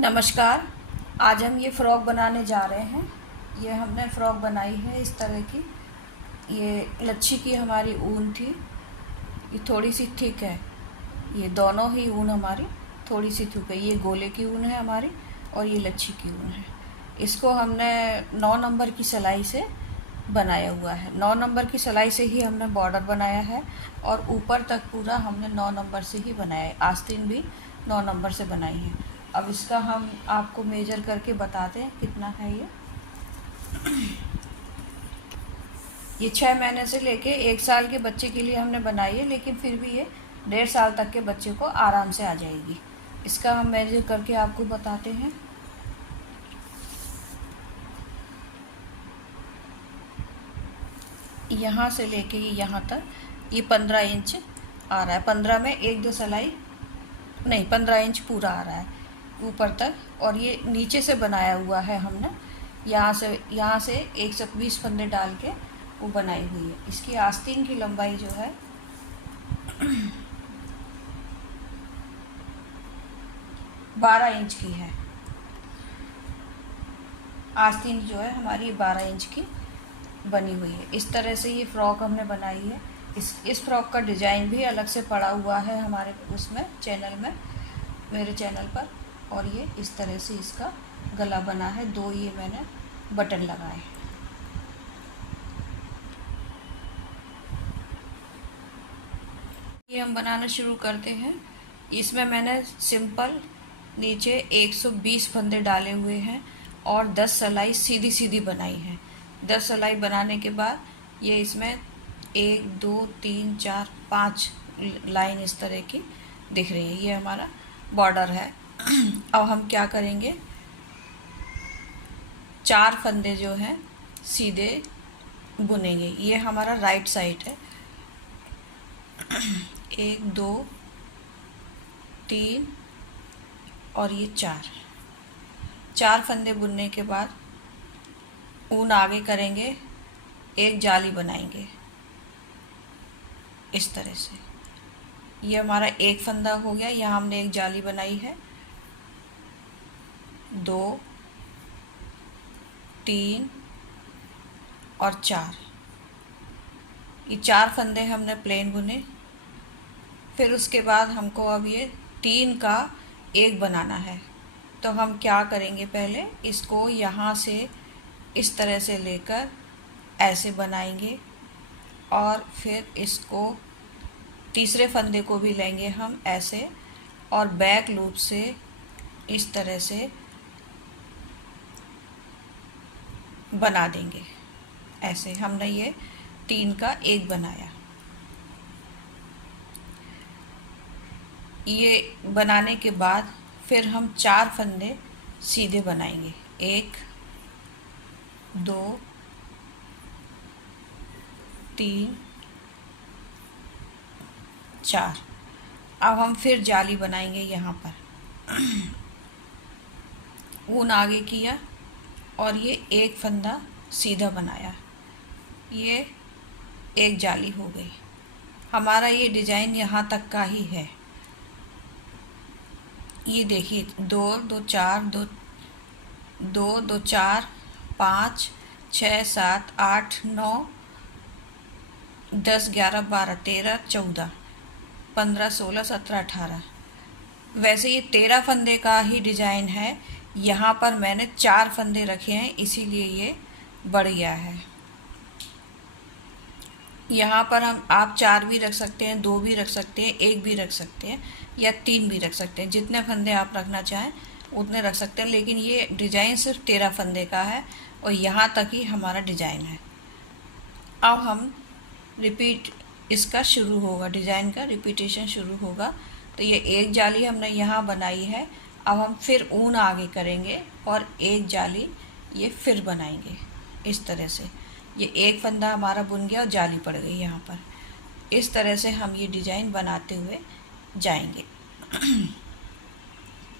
नमस्कार। आज हम ये फ़्रॉक बनाने जा रहे हैं। ये हमने फ़्रॉक बनाई है इस तरह की। ये लच्छी की हमारी ऊन थी। ये थोड़ी सी थिक है। ये दोनों ही ऊन हमारी थोड़ी सी थिक है। ये गोले की ऊन है हमारी और ये लच्छी की ऊन है। इसको हमने 9 नंबर की सिलाई से बनाया हुआ है। 9 नंबर की सिलाई से ही हमने बॉर्डर बनाया है और ऊपर तक पूरा हमने 9 नंबर से ही बनाया है। आस्तीन भी 9 नंबर से बनाई है। अब इसका हम आपको मेजर करके बताते हैं कितना है ये 6 महीने से लेके 1 साल के बच्चे के लिए हमने बनाई है, लेकिन फिर भी ये 1.5 साल तक के बच्चे को आराम से आ जाएगी। इसका हम मेजर करके आपको बताते हैं। यहाँ से लेके यहाँ तक ये 15 इंच आ रहा है। 15 में 1-2 सिलाई नहीं, 15 इंच पूरा आ रहा है ऊपर तक। और ये नीचे से बनाया हुआ है हमने। यहाँ से 120 फंदे डाल के वो बनाई हुई है। इसकी आस्तीन की लंबाई जो है 12 इंच की है। आस्तीन जो है हमारी 12 इंच की बनी हुई है। इस तरह से ये फ़्रॉक हमने बनाई है। इस फ़्रॉक का डिज़ाइन भी अलग से पड़ा हुआ है हमारे उसमें चैनल में, मेरे चैनल पर। और ये इस तरह से इसका गला बना है। 2 ये मैंने बटन लगाए हैं। ये हम बनाना शुरू करते हैं। इसमें मैंने सिंपल नीचे 120 फंदे डाले हुए हैं और 10 सिलाई सीधी सीधी बनाई है। 10 सिलाई बनाने के बाद ये इसमें 1 2 3 4 5 लाइन इस तरह की दिख रही है। ये हमारा बॉर्डर है। अब हम क्या करेंगे, 4 फंदे जो हैं सीधे बुनेंगे। ये हमारा राइट साइड है। 1 2 3 और ये 4 फंदे बुनने के बाद ऊन आगे करेंगे, एक जाली बनाएंगे इस तरह से। ये हमारा एक फंदा हो गया। यहाँ हमने एक जाली बनाई है। 2 3 और 4, ये 4 फंदे हमने प्लेन बुने। फिर उसके बाद हमको अब ये 3 का एक बनाना है। तो हम क्या करेंगे, पहले इसको यहाँ से इस तरह से लेकर ऐसे बनाएंगे और फिर इसको तीसरे फंदे को भी लेंगे हम ऐसे और बैक लूप से इस तरह से बना देंगे। ऐसे हमने ये 3 का एक बनाया। ये बनाने के बाद फिर हम 4 फंदे सीधे बनाएंगे। 1 2 3 4। अब हम फिर जाली बनाएंगे यहाँ पर। ऊन आगे किया और ये एक फंदा सीधा बनाया। ये एक जाली हो गई। हमारा ये डिज़ाइन यहाँ तक का ही है। ये देखिए 2 2 4 2 2 2 4 5 6 7 8 9 10 11 12 13 14 15 16 17 18। वैसे ये 13 फंदे का ही डिज़ाइन है। यहाँ पर मैंने 4 फंदे रखे हैं, इसीलिए ये बढ़ गया है। यहाँ पर आप 4 भी रख सकते हैं, 2 भी रख सकते हैं, 1 भी रख सकते हैं या 3 भी रख सकते हैं। जितने फंदे आप रखना चाहें उतने रख सकते हैं, लेकिन ये डिज़ाइन सिर्फ 13 फंदे का है और यहाँ तक ही हमारा डिज़ाइन है। अब हम रिपीट इसका शुरू होगा, डिज़ाइन का रिपीटेशन शुरू होगा। तो ये एक जाली हमने यहाँ बनाई है। अब हम फिर ऊन आगे करेंगे और एक जाली ये फिर बनाएंगे इस तरह से। ये एक फंदा हमारा बुन गया और जाली पड़ गई यहाँ पर। इस तरह से हम ये डिज़ाइन बनाते हुए जाएंगे।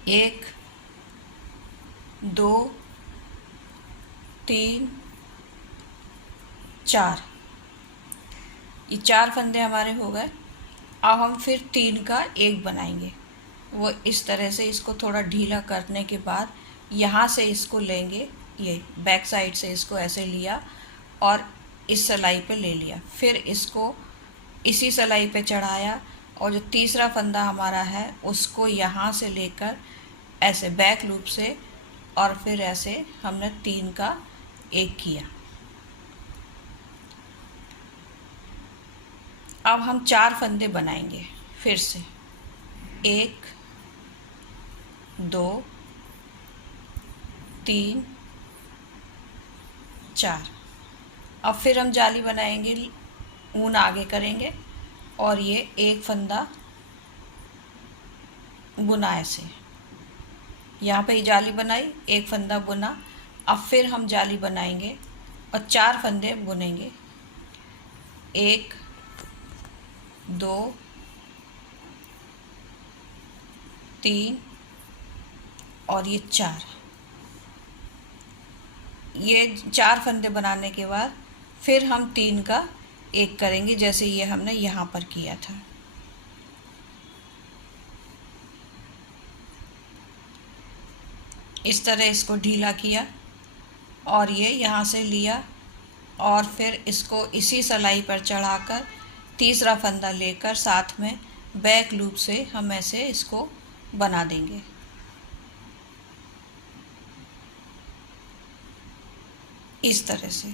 1 2 3 4, ये 4 फंदे हमारे हो गए। अब हम फिर 3 का एक बनाएंगे। वो इस तरह से इसको थोड़ा ढीला करने के बाद यहाँ से इसको लेंगे, ये बैक साइड से इसको ऐसे लिया और इस सिलाई पे ले लिया, फिर इसको इसी सिलाई पे चढ़ाया और जो तीसरा फंदा हमारा है उसको यहाँ से लेकर ऐसे बैक लूप से और फिर ऐसे हमने 3 का 1 किया। अब हम 4 फंदे बनाएंगे फिर से, 1 2 3 4। अब फिर हम जाली बनाएंगे, ऊन आगे करेंगे और ये एक फंदा बुना ऐसे, यहाँ पे ही जाली बनाई, एक फंदा बुना। अब फिर हम जाली बनाएंगे और 4 फंदे बुनेंगे, 1 2 3 और ये 4। ये 4 फंदे बनाने के बाद फिर हम 3 का 1 करेंगे, जैसे ये हमने यहाँ पर किया था। इस तरह इसको ढीला किया और ये यहाँ से लिया और फिर इसको इसी सिलाई पर चढ़ाकर तीसरा फंदा लेकर साथ में बैक लूप से हम ऐसे इसको बना देंगे। इस तरह से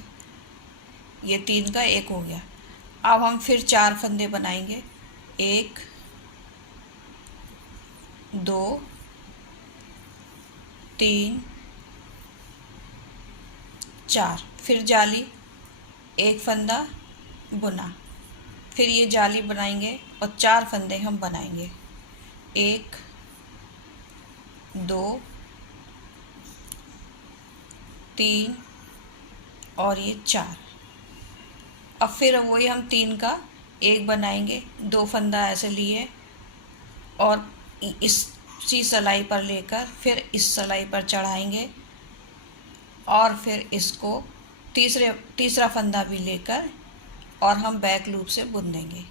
ये 3 का 1 हो गया। अब हम फिर 4 फंदे बनाएंगे, 1 2 3 4। फिर जाली, एक फंदा बुना, फिर ये जाली बनाएंगे और 4 फंदे हम बनाएंगे, 1 2 3 और ये 4। अब फिर वही हम 3 का 1 बनाएंगे, 2 फंदा ऐसे लिए और इसी सिलाई पर लेकर फिर इस सिलाई पर चढ़ाएंगे और फिर इसको तीसरा फंदा भी लेकर और हम बैक लूप से बुन देंगे।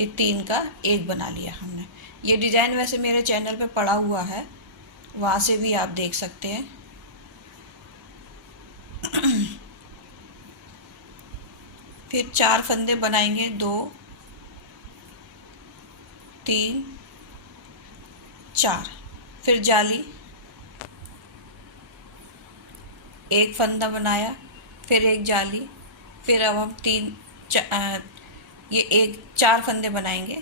ये 3 का 1 बना लिया हमने। ये डिज़ाइन वैसे मेरे चैनल पे पड़ा हुआ है, वहाँ से भी आप देख सकते हैं। फिर 4 फंदे बनाएंगे, 2 3 4। फिर जाली, एक फंदा बनाया, फिर एक जाली, फिर अब हम ये 4 फंदे बनाएंगे,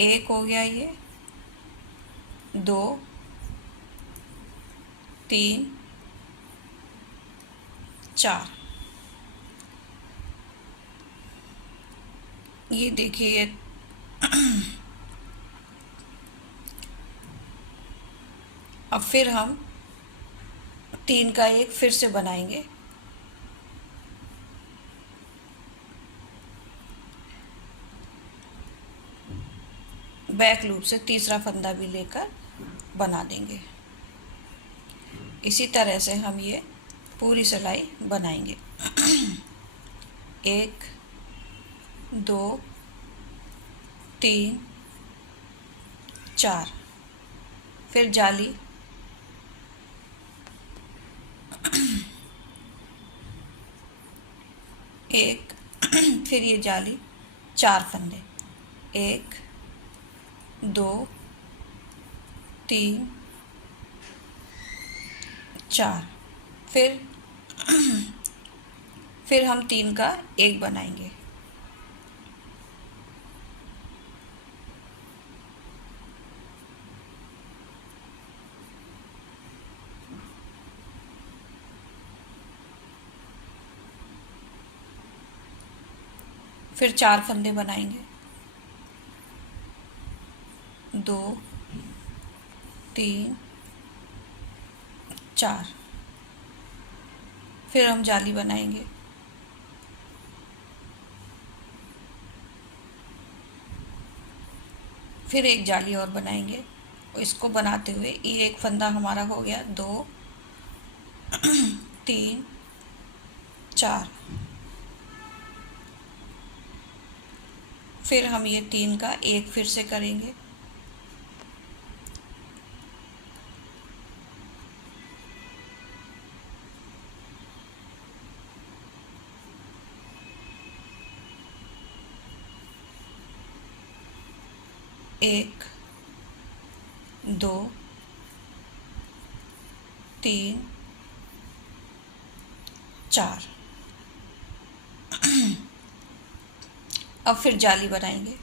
1 हो गया, ये 2 3 4। ये देखिए ये अब फिर हम 3 का 1 फिर से बनाएंगे, बैक लूप से तीसरा फंदा भी लेकर बना देंगे। इसी तरह से हम ये पूरी सिलाई बनाएंगे। 1 2 3 4। फिर जाली, एक फिर ये जाली, 4 फंदे, 1 2 3 4। फिर हम 3 का 1 बनाएंगे, फिर 4 फंदे बनाएंगे, 2 3 4। फिर हम जाली बनाएंगे, फिर एक जाली और बनाएंगे और इसको बनाते हुए ये एक फंदा हमारा हो गया, 2 3 4। फिर हम ये 3 का एक फिर से करेंगे। एक, 2, 3, 4। अब फिर जाली बनाएंगे।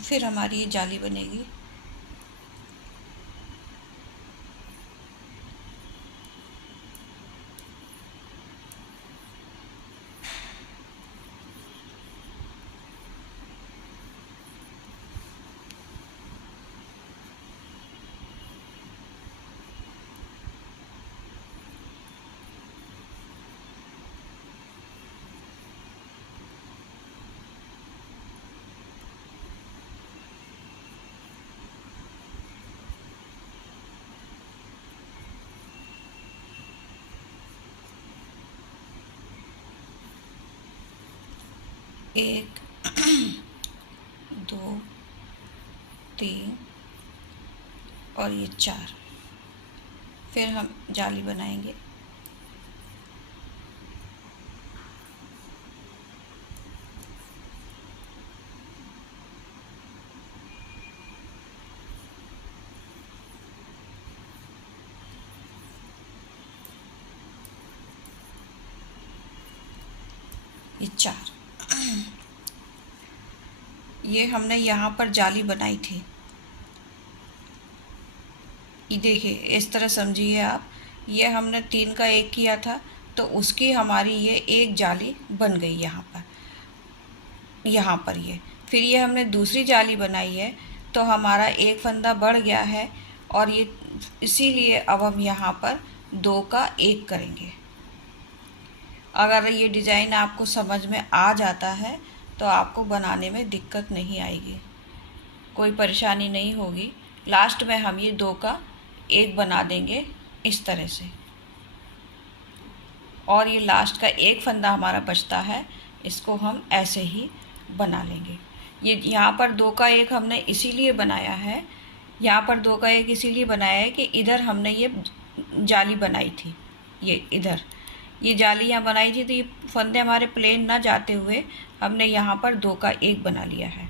फिर हमारी ये जाली बनेगी। एक, 2, 3 और ये 4। फिर हम जाली बनाएंगे। ये 4, ये हमने यहाँ पर जाली बनाई थी। ये देखिए, इस तरह समझिए आप, ये हमने 3 का एक किया था तो उसकी हमारी ये एक जाली बन गई यहाँ पर ये। फिर ये हमने दूसरी जाली बनाई है तो हमारा एक फंदा बढ़ गया है, और ये इसीलिए अब हम यहाँ पर 2 का 1 करेंगे। अगर ये डिज़ाइन आपको समझ में आ जाता है तो आपको बनाने में दिक्कत नहीं आएगी, कोई परेशानी नहीं होगी। लास्ट में हम ये 2 का 1 बना देंगे इस तरह से, और ये लास्ट का एक फंदा हमारा बचता है, इसको हम ऐसे ही बना लेंगे। ये यहाँ पर 2 का 1 हमने इसीलिए बनाया है, यहाँ पर 2 का 1 इसीलिए बनाया है कि इधर हमने ये जाली बनाई थी, ये इधर ये जाली यहाँ बनाई थी, तो ये फंदे हमारे प्लेन ना जाते हुए हमने यहाँ पर 2 का 1 बना लिया है।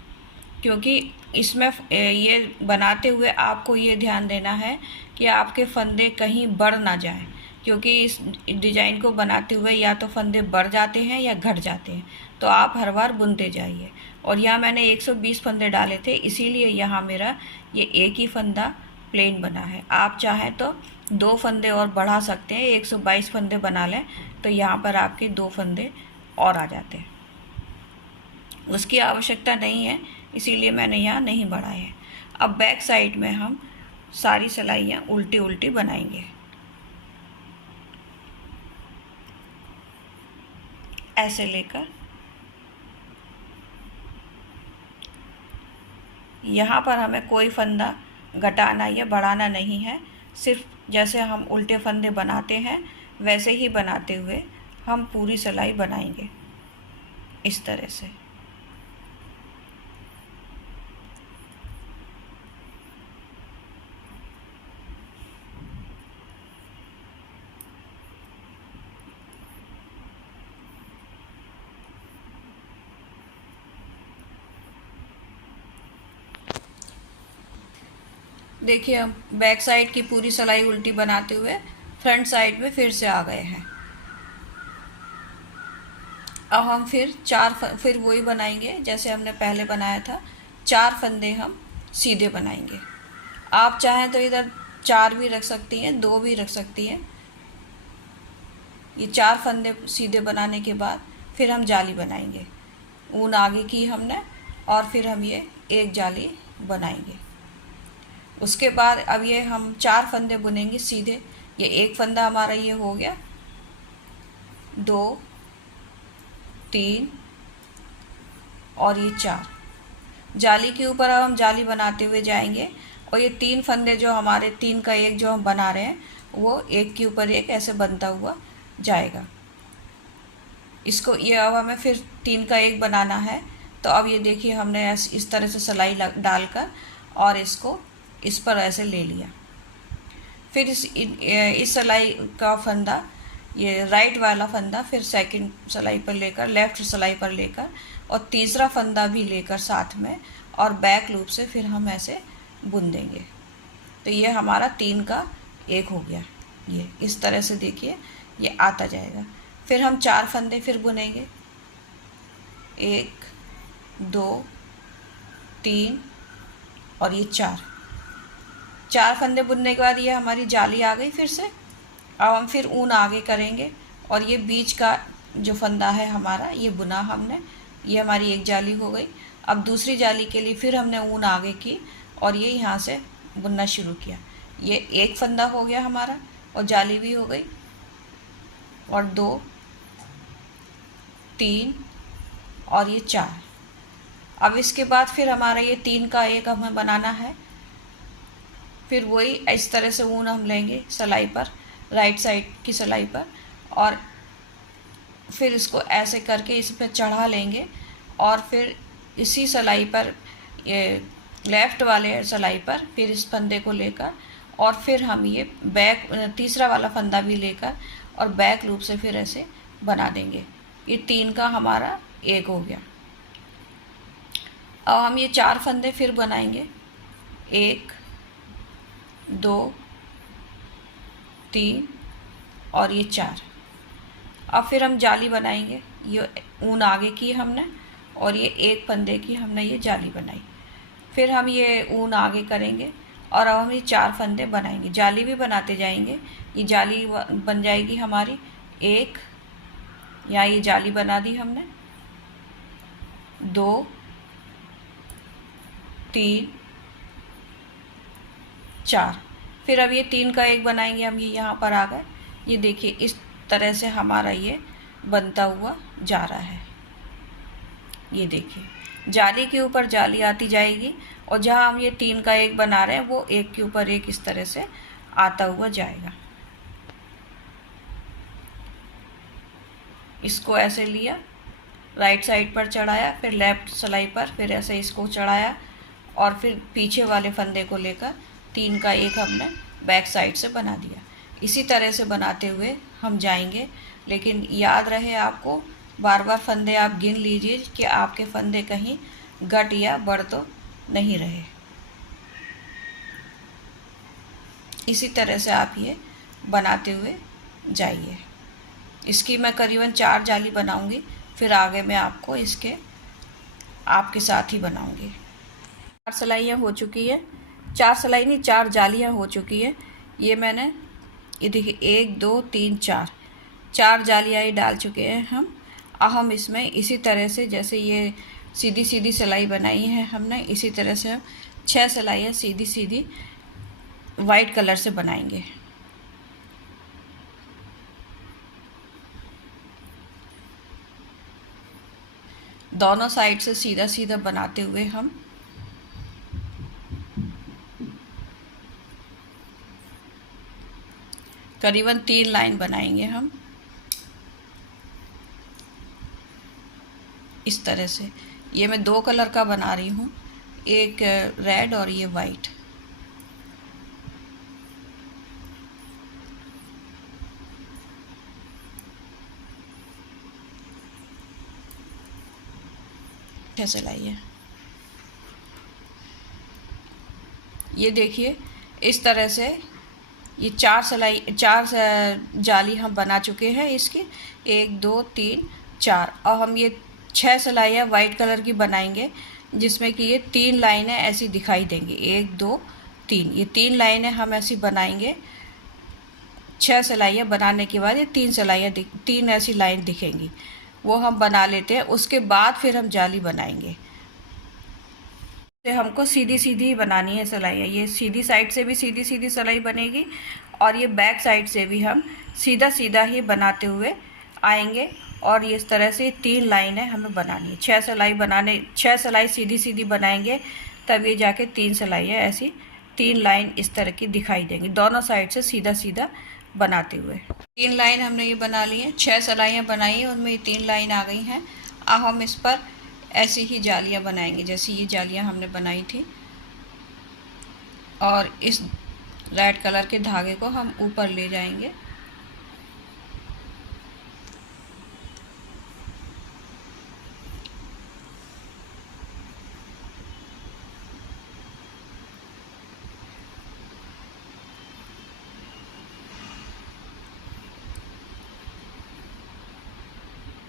क्योंकि इसमें ये बनाते हुए आपको ये ध्यान देना है कि आपके फंदे कहीं बढ़ ना जाए, क्योंकि इस डिज़ाइन को बनाते हुए या तो फंदे बढ़ जाते हैं या घट जाते हैं, तो आप हर बार बुनते जाइए। और यहाँ मैंने 120 फंदे डाले थे, इसीलिए यहाँ मेरा ये एक ही फंदा प्लेन बना है। आप चाहें तो 2 फंदे और बढ़ा सकते हैं, 122 फंदे बना लें तो यहाँ पर आपके 2 फंदे और आ जाते हैं। उसकी आवश्यकता नहीं है, इसीलिए मैंने यहाँ नहीं बढ़ाए हैं। अब बैक साइड में हम सारी सिलाइयाँ उल्टी उल्टी बनाएंगे, ऐसे लेकर यहाँ पर हमें कोई फंदा घटाना या बढ़ाना नहीं है, सिर्फ जैसे हम उल्टे फंदे बनाते हैं वैसे ही बनाते हुए हम पूरी सिलाई बनाएंगे इस तरह से। देखिए, हम बैक साइड की पूरी सिलाई उल्टी बनाते हुए फ्रंट साइड में फिर से आ गए हैं। अब हम फिर फिर वही बनाएंगे जैसे हमने पहले बनाया था। 4 फंदे हम सीधे बनाएंगे। आप चाहें तो इधर 4 भी रख सकती हैं, 2 भी रख सकती हैं। ये 4 फंदे सीधे बनाने के बाद फिर हम जाली बनाएंगे। ऊन आगे की हमने, और फिर हम ये एक जाली बनाएंगे। उसके बाद अब ये हम 4 फंदे बुनेंगे सीधे। ये एक फंदा हमारा ये हो गया, 2, 3 और ये 4। जाली के ऊपर अब हम जाली बनाते हुए जाएंगे, और ये 3 फंदे जो हमारे 3 का 1 जो हम बना रहे हैं वो एक के ऊपर एक ऐसे बनता हुआ जाएगा। इसको ये अब हमें फिर 3 का 1 बनाना है। तो अब ये देखिए हमने इस तरह से सिलाई डालकर और इसको इस पर ऐसे ले लिया। फिर इस सिलाई का फंदा, ये राइट वाला फंदा फिर सेकंड सिलाई पर लेकर, लेफ़्ट सिलाई पर लेकर, और तीसरा फंदा भी लेकर साथ में, और बैक लूप से फिर हम ऐसे बुन देंगे। तो ये हमारा 3 का 1 हो गया। ये इस तरह से देखिए ये आता जाएगा। फिर हम 4 फंदे फिर बुनेंगे, 1, 2, 3 और ये 4 फंदे बुनने के बाद ये हमारी जाली आ गई फिर से। अब हम फिर ऊन आगे करेंगे, और ये बीच का जो फंदा है हमारा ये बुना हमने, ये हमारी एक जाली हो गई। अब दूसरी जाली के लिए फिर हमने ऊन आगे की और ये यहाँ से बुनना शुरू किया। ये एक फंदा हो गया हमारा, और जाली भी हो गई, और 2, 3 और ये 4। अब इसके बाद फिर हमारा ये 3 का 1 हमें बनाना है। फिर वही इस तरह से ऊन हम लेंगे सिलाई पर, राइट साइड की सिलाई पर, और फिर इसको ऐसे करके इस पर चढ़ा लेंगे, और फिर इसी सिलाई पर, ये लेफ़्ट वाले सिलाई पर फिर इस फंदे को लेकर, और फिर हम ये बैक तीसरा वाला फंदा भी लेकर और बैक लूप से फिर ऐसे बना देंगे। ये 3 का हमारा 1 हो गया। अब हम ये 4 फंदे फिर बनाएंगे, 1, 2, 3 और ये 4। अब फिर हम जाली बनाएंगे। ये ऊन आगे की हमने, और ये एक फंदे की हमने ये जाली बनाई। फिर हम ये ऊन आगे करेंगे, और अब हम ये 4 फंदे बनाएंगे, जाली भी बनाते जाएंगे। ये जाली बन जाएगी हमारी 1, यहाँ ये जाली बना दी हमने, 2, 3, 4। फिर अब ये 3 का 1 बनाएंगे हम, ये यहाँ पर आ गए। ये देखिए इस तरह से हमारा ये बनता हुआ जा रहा है। ये देखिए जाली के ऊपर जाली आती जाएगी, और जहाँ हम ये 3 का 1 बना रहे हैं वो एक के ऊपर एक इस तरह से आता हुआ जाएगा। इसको ऐसे लिया, राइट साइड पर चढ़ाया, फिर लेफ़्ट सिलाई पर फिर ऐसे इसको चढ़ाया, और फिर पीछे वाले फंदे को लेकर 3 का 1 हमने बैक साइड से बना दिया। इसी तरह से बनाते हुए हम जाएंगे, लेकिन याद रहे आपको बार बार फंदे आप गिन लीजिए कि आपके फंदे कहीं घट या बढ़ तो नहीं रहे। इसी तरह से आप ये बनाते हुए जाइए। इसकी मैं करीबन 4 जाली बनाऊंगी, फिर आगे मैं आपको इसके आपके साथ ही बनाऊंगी। 4 सिलाइयाँ हो चुकी है, 4 सिलाई नहीं 4 जालियाँ हो चुकी है। ये मैंने, ये देखिए 1, 2, 3, 4 जालियाँ ही डाल चुके हैं हम। अब हम इसमें इसी तरह से, जैसे ये सीधी सीधी सिलाई बनाई है हमने, इसी तरह से 6 सिलाइयाँ सीधी सीधी वाइट कलर से बनाएंगे। दोनों साइड से सीधा सीधा बनाते हुए हम करीबन 3 लाइन बनाएंगे हम इस तरह से। ये मैं 2 कलर का बना रही हूँ, एक रेड और ये वाइट। कैसे लाइए, ये देखिए इस तरह से ये 4 जाली हम बना चुके हैं इसकी, 1, 2, 3 4। और हम ये 6 सिलाइयाँ वाइट कलर की बनाएंगे, जिसमें कि ये 3 लाइनें ऐसी दिखाई देंगी, 1 2 3, ये 3 लाइनें हम ऐसी बनाएंगे। 6 सिलाइयाँ बनाने के बाद ये 3 सिलाइयाँ 3 ऐसी लाइन दिखेंगी, वो हम बना लेते हैं। उसके बाद फिर हम जाली बनाएंगे। तो हमको सीधी सीधी ही बनानी है सिलाइयाँ, ये सीधी साइड से भी सीधी सीधी सिलाई बनेगी और ये बैक साइड से भी हम सीधा सीधा ही बनाते हुए आएंगे। और ये इस तरह से 3 लाइनें हमें बनानी है। 6 सिलाई सीधी सीधी बनाएंगे, तब ये जाके 3 सिलाइयाँ ऐसी 3 लाइन इस तरह की दिखाई देंगी, दोनों साइड से सीधा सीधा बनाते हुए। 3 लाइन हमने ये बना ली है, 6 सिलाइयाँ बनाई हैं, उनमें ये 3 लाइन आ गई हैं। अब हम इस पर ऐसी ही जालियाँ बनाएंगे जैसी ये जालियाँ हमने बनाई थी, और इस रेड कलर के धागे को हम ऊपर ले जाएंगे।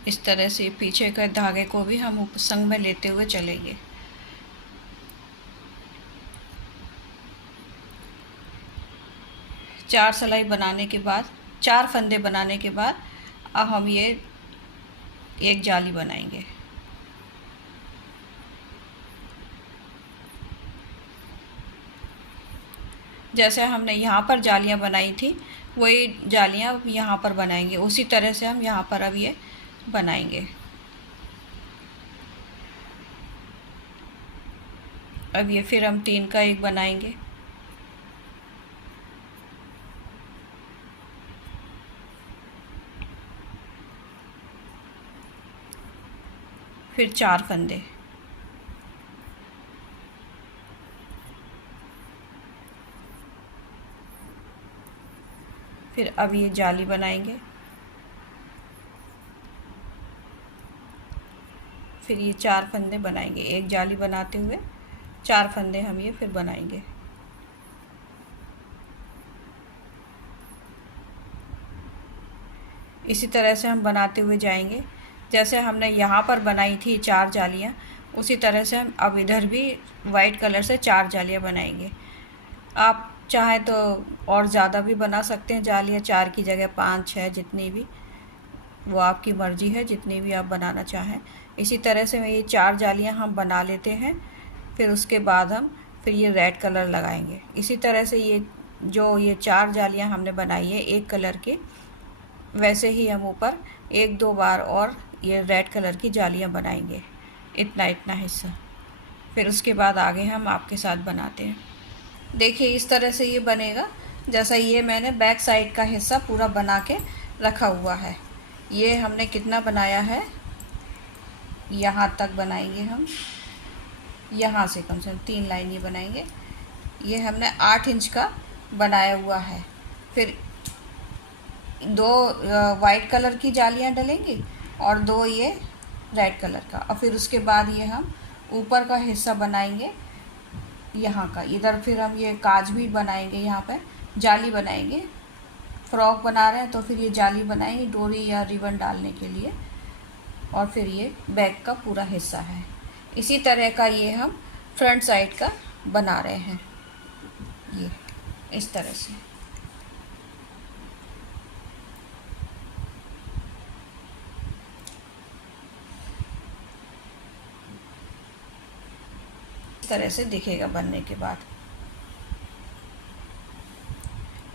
इस तरह से पीछे के धागे को भी हम संग में लेते हुए चलेंगे। चार सिलाई बनाने के बाद, 4 फंदे बनाने के बाद अब हम ये एक जाली बनाएंगे। जैसे हमने यहाँ पर जालियाँ बनाई थी, वही जालियाँ यहाँ पर बनाएंगे। उसी तरह से हम यहाँ पर अब ये बनाएंगे। अब ये फिर हम 3 का एक बनाएंगे। फिर 4 फंदे, फिर अब ये जाली बनाएंगे। फिर ये 4 फंदे बनाएंगे, एक जाली बनाते हुए 4 फंदे हम ये फिर बनाएंगे। इसी तरह से हम बनाते हुए जाएंगे। जैसे हमने यहाँ पर बनाई थी 4 जालियाँ, उसी तरह से हम अब इधर भी वाइट कलर से 4 जालियाँ बनाएंगे। आप चाहें तो और ज़्यादा भी बना सकते हैं जालियाँ, 4 की जगह 5 6, जितनी भी, वो आपकी मर्ज़ी है, जितनी भी आप बनाना चाहें। इसी तरह से ये 4 जालियाँ हम बना लेते हैं। फिर उसके बाद हम फिर ये रेड कलर लगाएंगे। इसी तरह से ये 4 जालियाँ हमने बनाई है एक कलर की, वैसे ही हम ऊपर 1-2 बार और ये रेड कलर की जालियाँ बनाएंगे, इतना हिस्सा। फिर उसके बाद आगे हम आपके साथ बनाते हैं। देखिए इस तरह से ये बनेगा। जैसा ये मैंने बैक साइड का हिस्सा पूरा बना के रखा हुआ है। ये हमने कितना बनाया है, यहाँ तक बनाएंगे हम, यहाँ से कम से कम 3 लाइन ये बनाएंगे। ये हमने 8 इंच का बनाया हुआ है। फिर 2 वाइट कलर की जालियाँ डलेंगी और 2 ये रेड कलर का। और फिर उसके बाद ये हम ऊपर का हिस्सा बनाएंगे यहाँ का। इधर फिर हम ये काज भी बनाएंगे, यहाँ पे जाली बनाएंगे। फ्रॉक बना रहे हैं तो फिर ये जाली बनाएंगे डोरी या रिबन डालने के लिए। और फिर ये बैक का पूरा हिस्सा है। इसी तरह का ये हम फ्रंट साइड का बना रहे हैं, ये इस तरह से। इस तरह से दिखेगा बनने के बाद।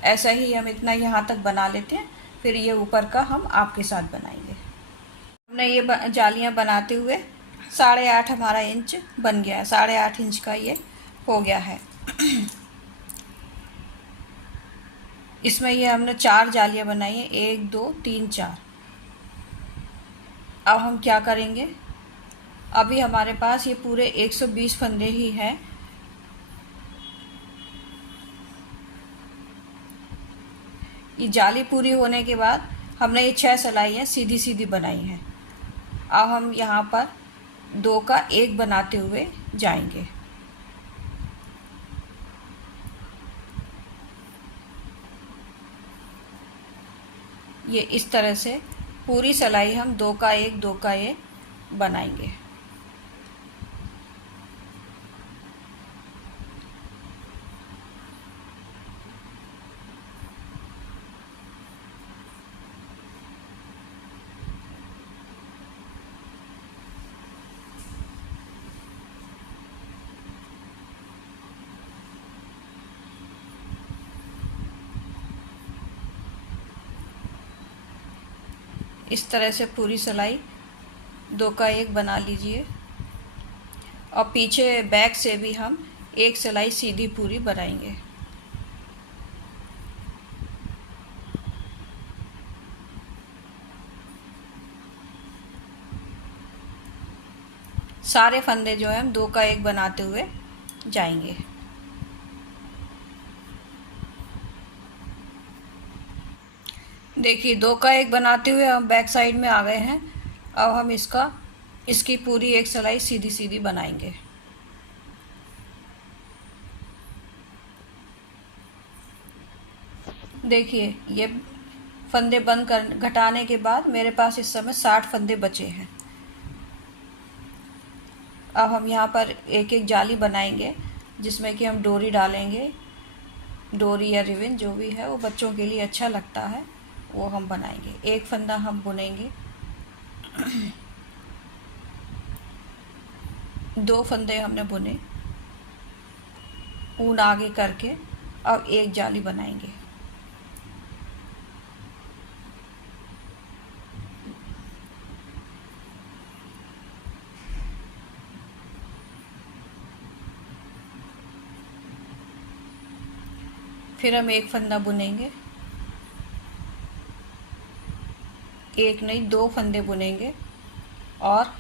ऐसा ही हम इतना यहाँ तक बना लेते हैं। फिर ये ऊपर का हम आपके साथ बनाएंगे। हमने ये जालियाँ बनाते हुए 8.5 हमारा इंच बन गया है, 8.5 इंच का ये हो गया है। इसमें ये हमने 4 जालियाँ बनाई हैं, 1 2 3 4। अब हम क्या करेंगे, अभी हमारे पास ये पूरे 120 फंदे ही हैं। ये जाली पूरी होने के बाद हमने ये 6 सिलाइयाँ सीधी सीधी बनाई हैं। अब हम यहाँ पर 2 का 1 बनाते हुए जाएंगे। ये इस तरह से पूरी सिलाई हम 2 का 1 2 का 1 बनाएंगे। इस तरह से पूरी सिलाई 2 का 1 बना लीजिए और पीछे बैक से भी हम एक सिलाई सीधी पूरी बनाएंगे। सारे फंदे जो है हम 2 का 1 बनाते हुए जाएंगे। देखिए 2 का 1 बनाते हुए हम बैक साइड में आ गए हैं। अब हम इसकी पूरी एक सिलाई सीधी सीधी बनाएंगे। देखिए ये फंदे बंद कर घटाने के बाद मेरे पास इस समय 60 फंदे बचे हैं। अब हम यहाँ पर एक एक जाली बनाएंगे जिसमें कि हम डोरी डालेंगे। डोरी या रिबन जो भी है वो बच्चों के लिए अच्छा लगता है, वो हम बनाएंगे। एक फंदा हम बुनेंगे, 2 फंदे हमने बुने, ऊन आगे करके अब एक जाली बनाएंगे। फिर हम एक फंदा बुनेंगे, एक नहीं 2 फंदे बुनेंगे और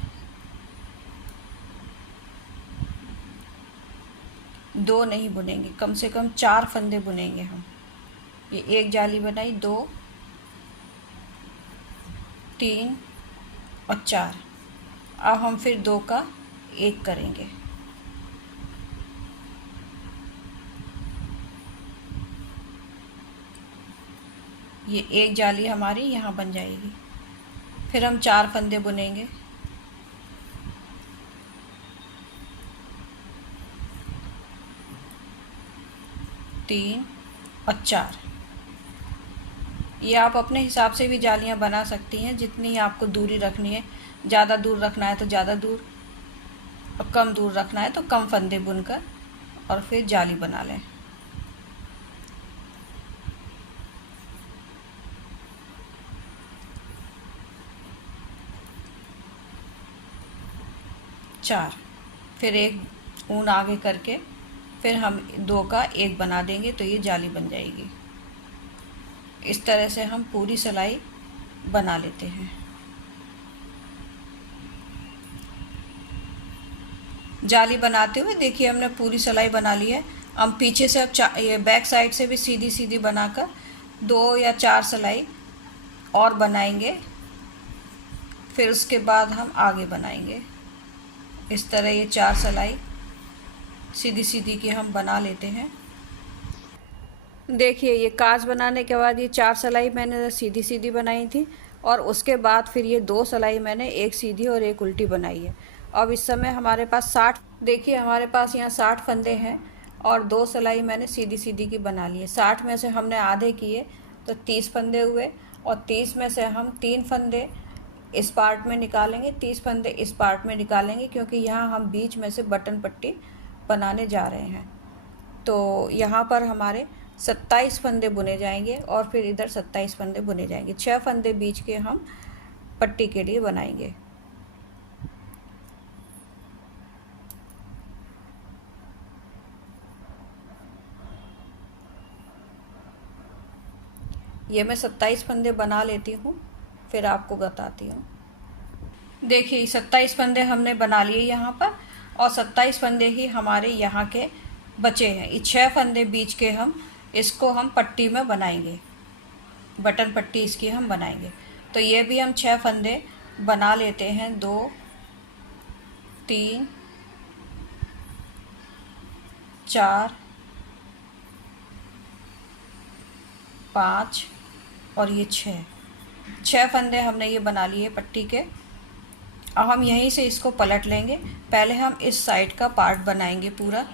2 नहीं बुनेंगे, कम से कम 4 फंदे बुनेंगे हम। ये एक जाली बनाई, 2 3 और 4। अब हम फिर 2 का 1 करेंगे। ये एक जाली हमारी यहाँ बन जाएगी। फिर हम 4 फंदे बुनेंगे, 3 और 4। ये आप अपने हिसाब से भी जालियाँ बना सकती हैं, जितनी आपको दूरी रखनी है। ज़्यादा दूर रखना है तो ज़्यादा दूर, और कम दूर रखना है तो कम फंदे बुनकर और फिर जाली बना लें। चार, फिर एक ऊन आगे करके फिर हम 2 का 1 बना देंगे तो ये जाली बन जाएगी। इस तरह से हम पूरी सिलाई बना लेते हैं। जाली बनाते हुए देखिए हमने पूरी सिलाई बना ली है। हम पीछे से अब ये बैक साइड से भी सीधी सीधी बनाकर 2 या 4 सिलाई और बनाएंगे, फिर उसके बाद हम आगे बनाएंगे। इस तरह ये 4 सिलाई सीधी सीधी की हम बना लेते हैं। देखिए ये काज बनाने के बाद ये 4 सिलाई मैंने सीधी सीधी बनाई थी और उसके बाद फिर ये 2 सिलाई मैंने एक सीधी और एक उल्टी बनाई है। अब इस समय हमारे पास 60, देखिए हमारे पास यहाँ 60 फंदे हैं और 2 सिलाई मैंने सीधी सीधी की बना ली है। 60 में से हमने आधे किए तो 30 फंदे हुए और 30 में से हम 3 फंदे इस पार्ट में निकालेंगे, 30 फंदे इस पार्ट में निकालेंगे, क्योंकि यहाँ हम बीच में से बटन पट्टी बनाने जा रहे हैं। तो यहाँ पर हमारे 27 फंदे बुने जाएंगे और फिर इधर 27 फंदे बुने जाएंगे। 6 फंदे बीच के हम पट्टी के लिए बनाएंगे। ये मैं 27 फंदे बना लेती हूँ, फिर आपको बताती हूँ। देखिए 27 फंदे हमने बना लिए यहाँ पर और 27 फंदे ही हमारे यहाँ के बचे हैं। ये 6 फंदे बीच के इसको हम पट्टी में बनाएंगे, बटन पट्टी इसकी हम बनाएंगे। तो ये भी हम 6 फंदे बना लेते हैं। 2 3 4 5 और ये 6। 6 फंदे हमने ये बना लिए पट्टी के। अब हम यहीं से इसको पलट लेंगे। पहले हम इस साइड का पार्ट बनाएंगे पूरा,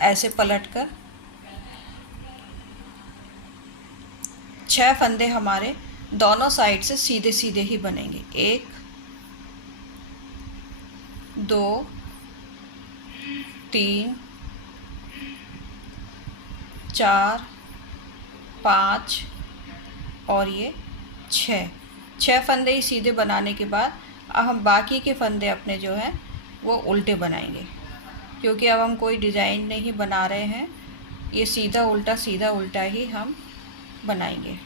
ऐसे पलट कर। 6 फंदे हमारे दोनों साइड से सीधे सीधे ही बनेंगे। 1 2 3 4 5 और ये 6 फंदे ही सीधे बनाने के बाद अब हम बाकी के फंदे अपने जो हैं वो उल्टे बनाएंगे, क्योंकि अब हम कोई डिज़ाइन नहीं बना रहे हैं, ये सीधा उल्टा ही हम बनाएंगे।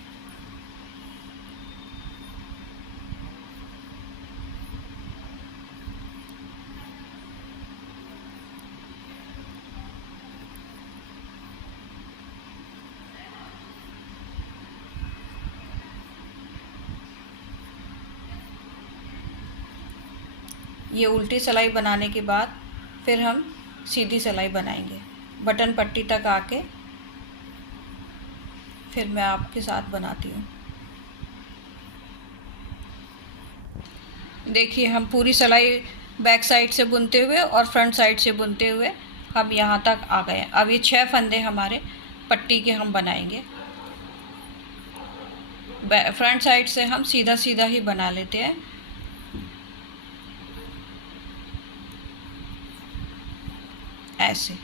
ये उल्टी सिलाई बनाने के बाद फिर हम सीधी सिलाई बनाएंगे बटन पट्टी तक आके। फिर मैं आपके साथ बनाती हूँ। देखिए हम पूरी सिलाई बैक साइड से बुनते हुए और फ्रंट साइड से बुनते हुए हम यहाँ तक आ गए। अब ये 6 फंदे हमारे पट्टी के हम बनाएंगे। फ्रंट साइड से हम सीधा सीधा ही बना लेते हैं। ऐसे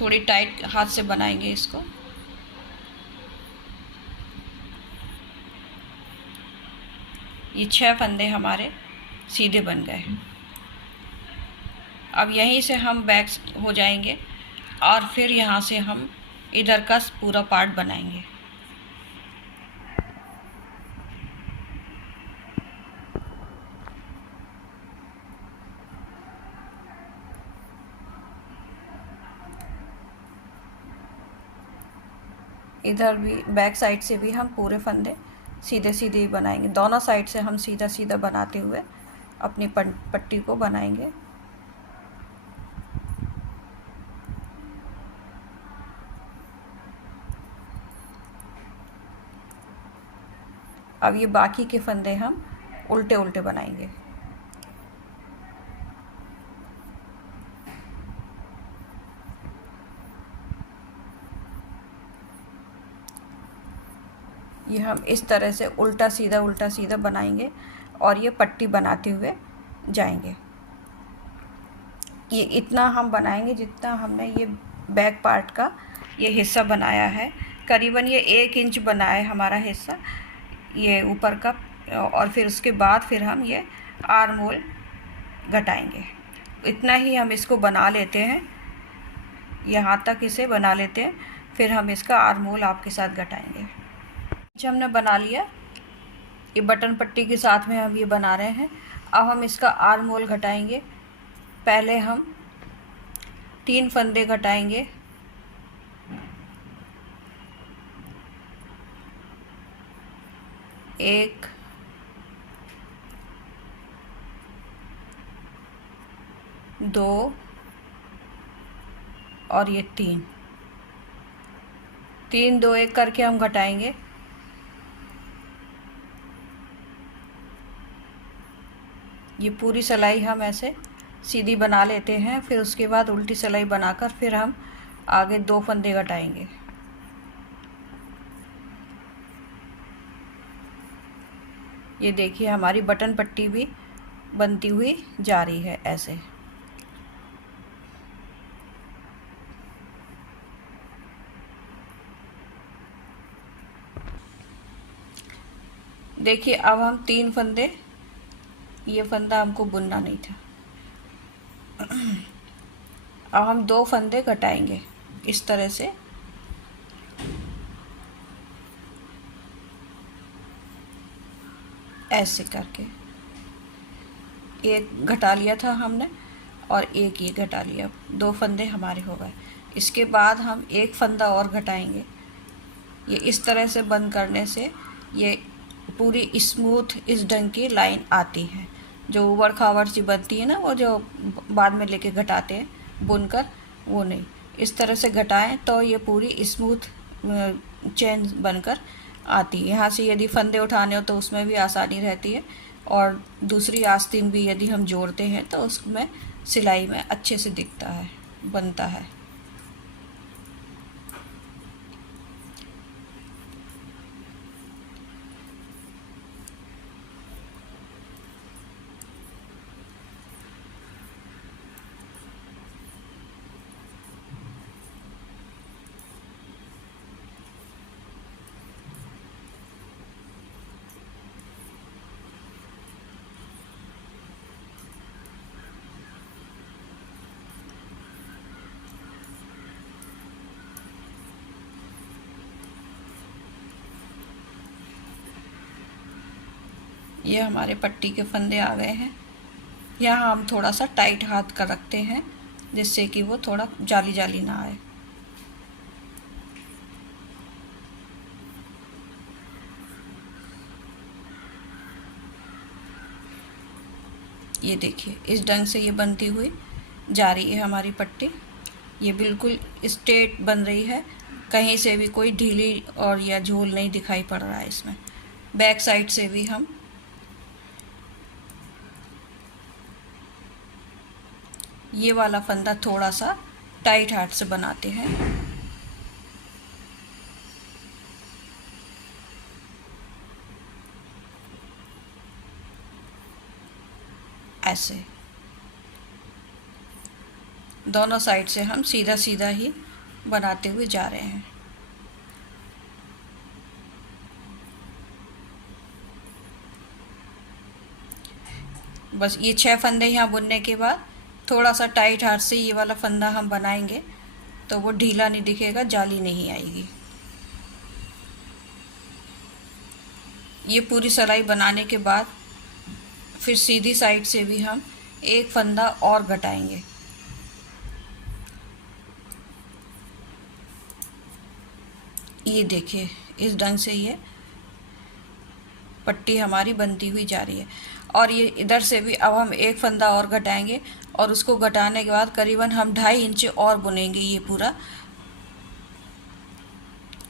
थोड़ी टाइट हाथ से बनाएंगे इसको। ये 6 फंदे हमारे सीधे बन गए। अब यहीं से हम बैक हो जाएंगे और फिर यहाँ से हम इधर का पूरा पार्ट बनाएंगे। इधर भी बैक साइड से भी हम पूरे फंदे सीधे सीधे ही बनाएंगे। दोनों साइड से हम सीधा सीधा बनाते हुए अपनी पट्टी को बनाएंगे। अब ये बाकी के फंदे हम उल्टे उल्टे बनाएंगे। ये हम इस तरह से उल्टा सीधा बनाएंगे और ये पट्टी बनाते हुए जाएंगे। ये इतना हम बनाएंगे जितना हमने ये बैक पार्ट का ये हिस्सा बनाया है। करीबन ये 1 इंच बना है हमारा हिस्सा ये ऊपर का। और फिर उसके बाद फिर हम ये आर्म होल घटाएंगे। इतना ही हम इसको बना लेते हैं, यहाँ तक इसे बना लेते हैं, फिर हम इसका आर्म होल आपके साथ घटाएंगे। हमने बना लिया, ये बटन पट्टी के साथ में हम ये बना रहे हैं। अब हम इसका आर्म होल घटाएंगे। पहले हम 3 फंदे घटाएंगे। एक, दो और ये 3 2 1 करके हम घटाएंगे। ये पूरी सिलाई हम ऐसे सीधी बना लेते हैं, फिर उसके बाद उल्टी सिलाई बनाकर फिर हम आगे 2 फंदे घटाएंगे। ये देखिए हमारी बटन पट्टी भी बनती हुई जा रही है ऐसे। देखिए अब हम 3 फंदे, ये फंदा हमको बुनना नहीं था। अब हम 2 फंदे घटाएंगे इस तरह से। ऐसे करके एक घटा लिया था हमने और एक ये घटा लिया, 2 फंदे हमारे हो गए। इसके बाद हम 1 फंदा और घटाएंगे। ये इस तरह से बंद करने से ये पूरी स्मूथ इस ढंग की लाइन आती है। जो उबड़ खाबड़ सी बनती है ना, वो जो बाद में लेके घटाते हैं बुनकर, वो नहीं। इस तरह से घटाएं तो ये पूरी स्मूथ चेन बनकर आती है। यहाँ से यदि फंदे उठाने हो तो उसमें भी आसानी रहती है, और दूसरी आस्तीन भी यदि हम जोड़ते हैं तो उसमें सिलाई में अच्छे से दिखता है, बनता है। ये हमारे पट्टी के फंदे आ गए हैं। यहाँ हम थोड़ा सा टाइट हाथ का रखते हैं जिससे कि वो थोड़ा जाली जाली ना आए। ये देखिए, इस ढंग से ये बनती हुई जा रही है हमारी पट्टी। ये बिल्कुल स्ट्रेट बन रही है, कहीं से भी कोई ढीली और या झोल नहीं दिखाई पड़ रहा है इसमें। बैक साइड से भी हम ये वाला फंदा थोड़ा सा टाइट हाथ से बनाते हैं। ऐसे दोनों साइड से हम सीधा सीधा ही बनाते हुए जा रहे हैं। बस ये 6 फंदे यहाँ बुनने के बाद थोड़ा सा टाइट हाथ से ये वाला फंदा हम बनाएंगे तो वो ढीला नहीं दिखेगा, जाली नहीं आएगी। ये पूरी सिलाई बनाने के बाद फिर सीधी साइड से भी हम एक फंदा और घटाएंगे। ये देखिए, इस ढंग से ये पट्टी हमारी बनती हुई जा रही है। और ये इधर से भी अब हम एक फंदा और घटाएंगे, और उसको घटाने के बाद करीबन हम 2.5 इंच और बुनेंगे। ये पूरा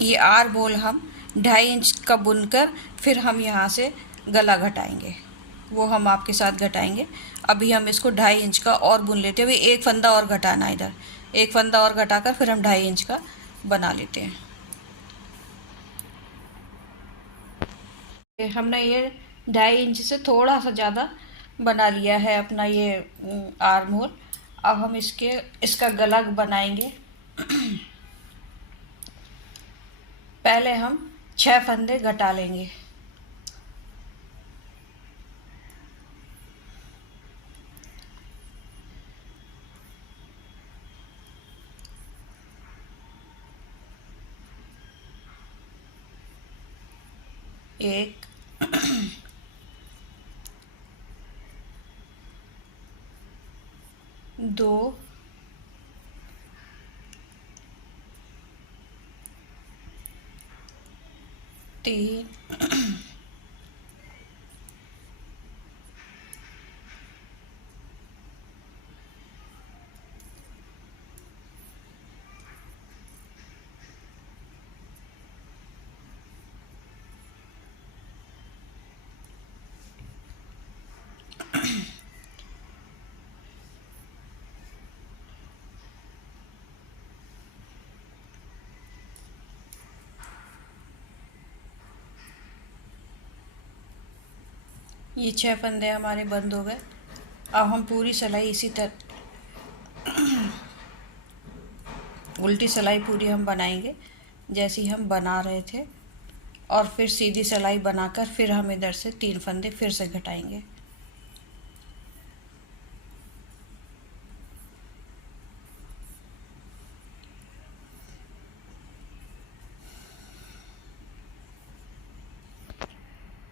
ये आर बोल हम 2.5 इंच का बुनकर फिर हम यहाँ से गला घटाएंगे, वो हम आपके साथ घटाएंगे। अभी हम इसको 2.5 इंच का और बुन लेते हैं। अभी एक फंदा और घटाना, इधर एक फंदा और घटाकर फिर हम 2.5 इंच का बना लेते हैं। हमने ये 2.5 इंच से थोड़ा सा ज़्यादा बना लिया है अपना ये आर्म होल। अब हम इसका गला बनाएंगे। पहले हम 6 फंदे घटा लेंगे। एक, दो, तीन, ये 6 फंदे हमारे बंद हो गए। अब हम पूरी सिलाई इसी तरह उल्टी सिलाई पूरी हम बनाएंगे जैसी हम बना रहे थे, और फिर सीधी सिलाई बनाकर फिर हम इधर से 3 फंदे फिर से घटाएंगे।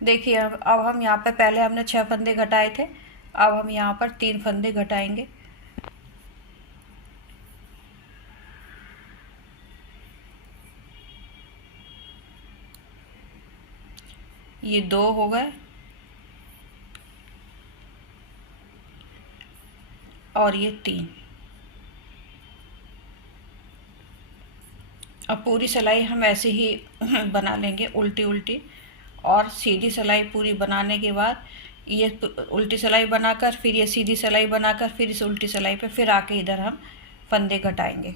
देखिए, अब हम यहाँ पे पहले हमने 6 फंदे घटाए थे, अब हम यहाँ पर 3 फंदे घटाएंगे। ये 2 हो गए और ये 3। अब पूरी सिलाई हम ऐसे ही बना लेंगे, उल्टी उल्टी, और सीधी सिलाई पूरी बनाने के बाद ये उल्टी सिलाई बनाकर फिर ये सीधी सिलाई बनाकर फिर इस उल्टी सिलाई पे फिर आके इधर हम फंदे घटाएंगे।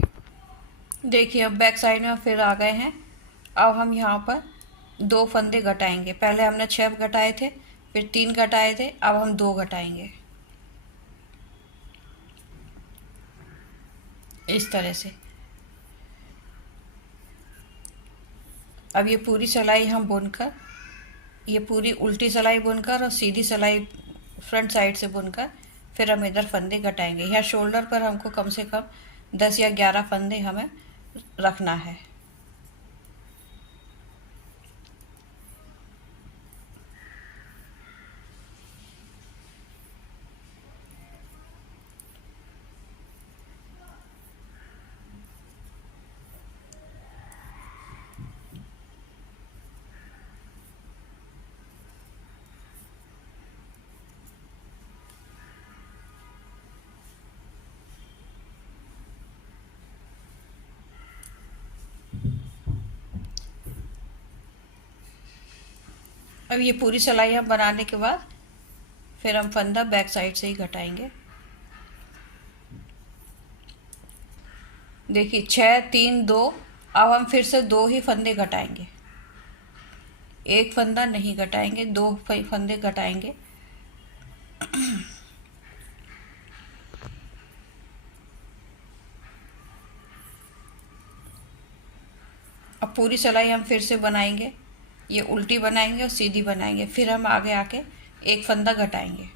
देखिए अब बैक साइड में फिर आ गए हैं। अब हम यहाँ पर 2 फंदे घटाएंगे। पहले हमने 6 घटाए थे, फिर 3 घटाए थे, अब हम 2 घटाएंगे इस तरह से। अब ये पूरी सिलाई हम बुनकर, ये पूरी उल्टी सिलाई बुनकर और सीधी सिलाई फ्रंट साइड से बुनकर फिर हम इधर फंदे घटाएंगे। यहाँ शोल्डर पर हमको कम से कम 10 या 11 फंदे हमें रखना है। अब ये पूरी सिलाई हम बनाने के बाद फिर हम फंदा बैक साइड से ही घटाएंगे। देखिए 6 3 2, अब हम फिर से 2 ही फंदे घटाएंगे, एक फंदा नहीं घटाएंगे, 2 फंदे घटाएंगे। अब पूरी सिलाई हम फिर से बनाएंगे, ये उल्टी बनाएंगे और सीधी बनाएंगे, फिर हम आगे आके एक फंदा घटाएंगे।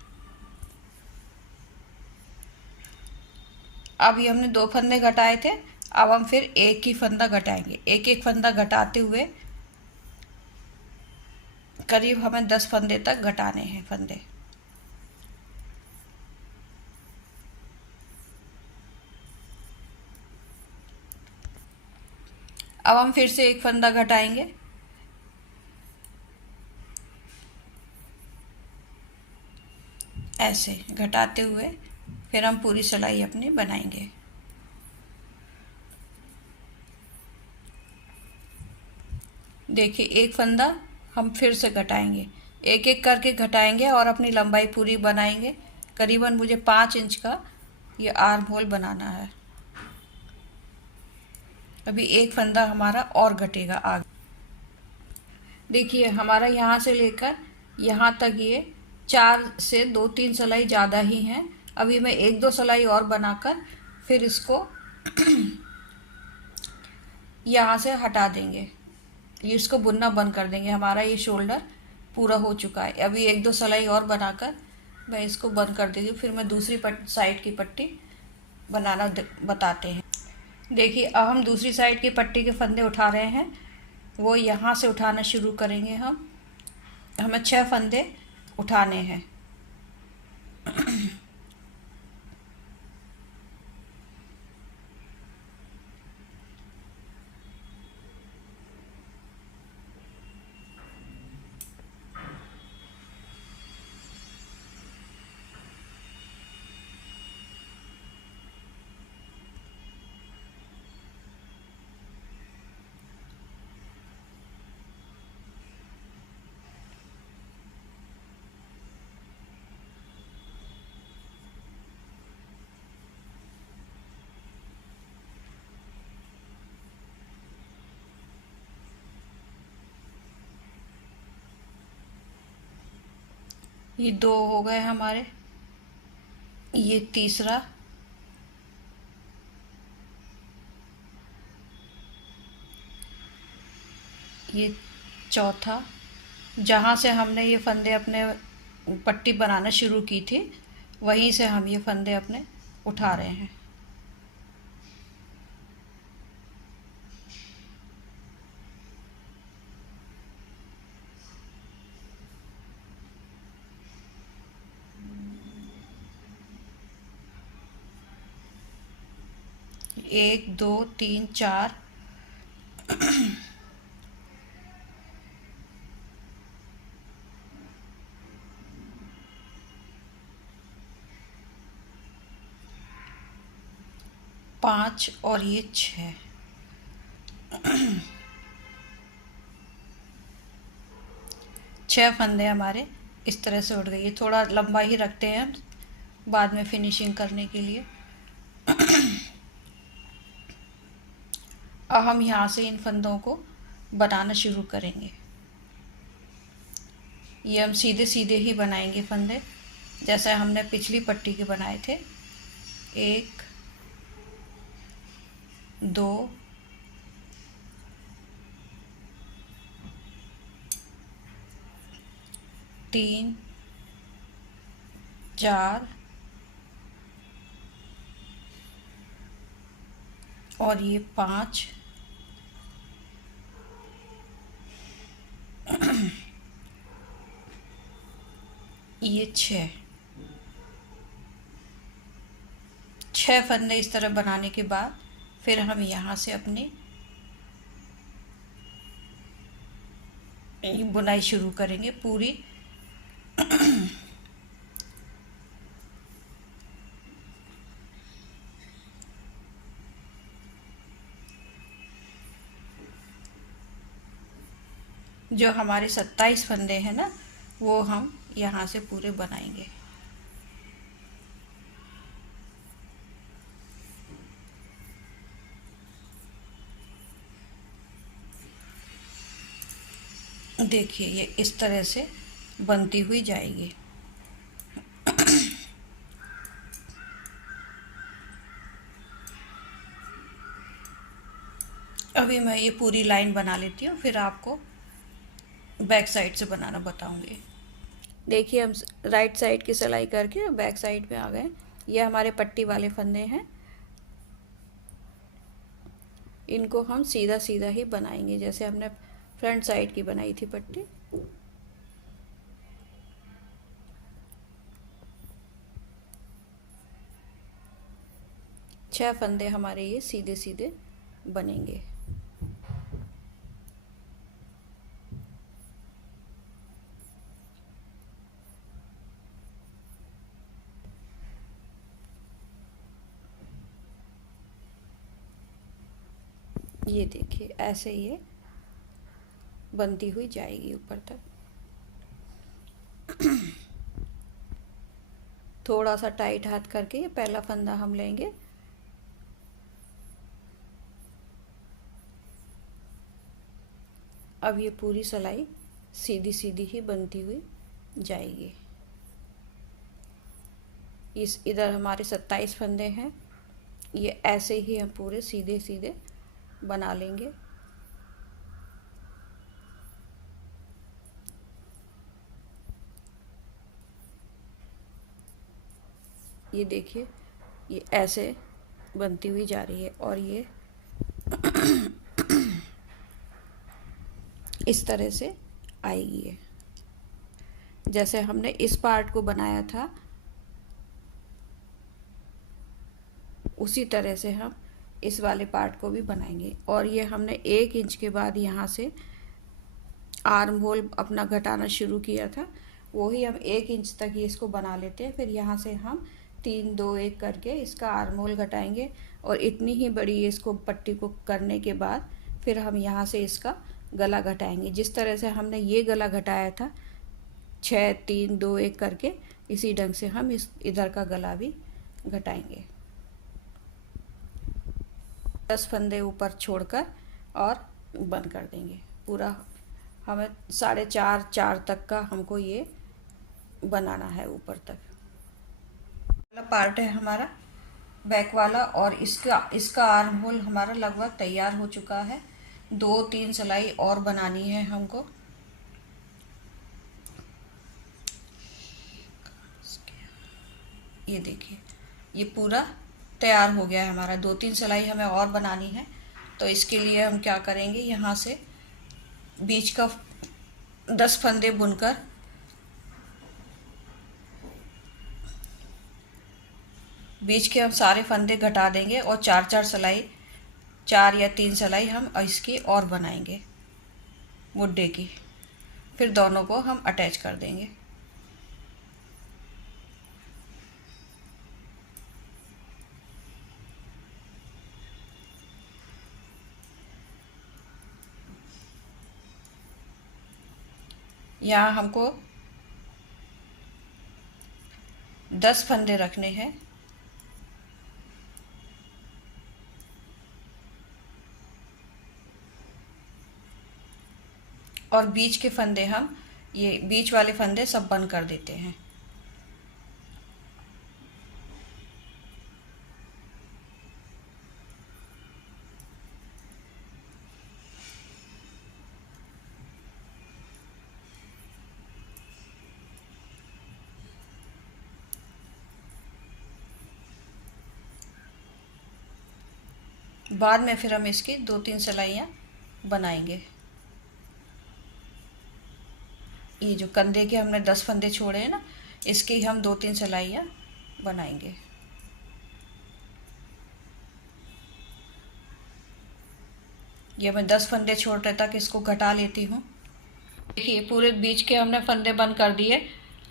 अब ये हमने 2 फंदे घटाए थे, अब हम फिर एक ही फंदा घटाएंगे। एक एक फंदा घटाते हुए करीब हमें 10 फंदे तक घटाने हैं फंदे। अब हम फिर से एक फंदा घटाएंगे, ऐसे घटाते हुए फिर हम पूरी सिलाई अपनी बनाएंगे। देखिए एक फंदा हम फिर से घटाएंगे, एक एक करके घटाएंगे और अपनी लंबाई पूरी बनाएंगे। करीबन मुझे 5 इंच का ये आर्म होल बनाना है। अभी एक फंदा हमारा और घटेगा आगे। देखिए हमारा यहाँ से लेकर यहाँ तक ये 4 से 2-3 सिलाई ज़्यादा ही हैं। अभी मैं 1-2 सिलाई और बनाकर फिर इसको यहाँ से हटा देंगे, ये इसको बुनना बंद कर देंगे। हमारा ये शोल्डर पूरा हो चुका है। अभी 1-2 सिलाई और बनाकर मैं इसको बंद कर देती हूँ, फिर मैं दूसरी साइड की पट्टी बनाना बताते हैं। देखिए अब हम दूसरी साइड की पट्टी के फंदे उठा रहे हैं, वो यहाँ से उठाना शुरू करेंगे। हमें 6 फंदे उठाने हैं। ये 2 हो गए हमारे, ये तीसरा, ये चौथा। जहाँ से हमने ये फंदे अपने पट्टी बनाना शुरू की थी वहीं से हम ये फंदे अपने उठा रहे हैं। एक दो तीन चार, पाँच और ये 6। छह फंदे हमारे इस तरह से उठ गए। ये थोड़ा लंबा ही रखते हैं हम बाद में फिनिशिंग करने के लिए। अब हम यहाँ से इन फंदों को बनाना शुरू करेंगे। ये हम सीधे सीधे ही बनाएंगे फंदे, जैसे हमने पिछली पट्टी के बनाए थे। 1 2 3 4 और ये 5 ये 6 फंदे इस तरह बनाने के बाद फिर हम यहाँ से अपनी बुनाई शुरू करेंगे पूरी। जो हमारे 27 फंदे हैं ना, वो हम यहाँ से पूरे बनाएंगे। देखिए ये इस तरह से बनती हुई जाएगी। अभी मैं ये पूरी लाइन बना लेती हूँ, फिर आपको बैक साइड से बनाना बताऊंगी। देखिए हम राइट साइड की सिलाई करके बैक साइड पे आ गए। ये हमारे पट्टी वाले फंदे हैं, इनको हम सीधा सीधा ही बनाएंगे जैसे हमने फ्रंट साइड की बनाई थी पट्टी। छह फंदे हमारे ये सीधे सीधे बनेंगे। ये देखिए ऐसे ये बनती हुई जाएगी ऊपर तक। थोड़ा सा टाइट हाथ करके ये पहला फंदा हम लेंगे। अब ये पूरी सिलाई सीधी सीधी ही बनती हुई जाएगी। इस इधर हमारे 27 फंदे हैं, ये ऐसे ही हम पूरे सीधे सीधे बना लेंगे। ये देखिए ये ऐसे बनती हुई जा रही है और ये इस तरह से आएगी है। जैसे हमने इस पार्ट को बनाया था उसी तरह से हम इस वाले पार्ट को भी बनाएंगे। और ये हमने 1 इंच के बाद यहाँ से आर्म होल अपना घटाना शुरू किया था, वही हम 1 इंच तक ही इसको बना लेते हैं। फिर यहाँ से हम 3 2 1 करके इसका आर्म होल घटाएंगे और इतनी ही बड़ी इसको पट्टी को करने के बाद फिर हम यहाँ से इसका गला घटाएंगे। जिस तरह से हमने ये गला घटाया था 6 3 2 1 करके, इसी ढंग से हम इस इधर का गला भी घटाएंगे। 10 फंदे ऊपर छोड़कर और बंद कर देंगे पूरा। हमें 4.5 4 तक का हमको ये बनाना है ऊपर तक। वाला पार्ट है हमारा बैक वाला और इसका आर्म होल हमारा लगभग तैयार हो चुका है। 2-3 सिलाई और बनानी है हमको। ये देखिए ये पूरा तैयार हो गया है हमारा। 2-3 सिलाई हमें और बनानी है, तो इसके लिए हम क्या करेंगे, यहाँ से बीच का 10 फंदे बुनकर बीच के हम सारे फंदे घटा देंगे और 4-4 सिलाई 4 या 3 सिलाई हम इसकी और बनाएंगे मुड्डे की। फिर दोनों को हम अटैच कर देंगे। यहाँ हमको 10 फंदे रखने हैं। और बीच के फंदे हम, ये बीच वाले फंदे सब बंद कर देते हैं। बाद में फिर हम इसकी 2-3 सिलाइयाँ बनाएंगे। ये जो कंधे के हमने 10 फंदे छोड़े हैं ना, इसकी हम 2-3 सिलाइयाँ बनाएंगे। ये मैं 10 फंदे छोड़ने तक इसको घटा लेती हूँ। देखिए पूरे बीच के हमने फंदे बंद कर दिए।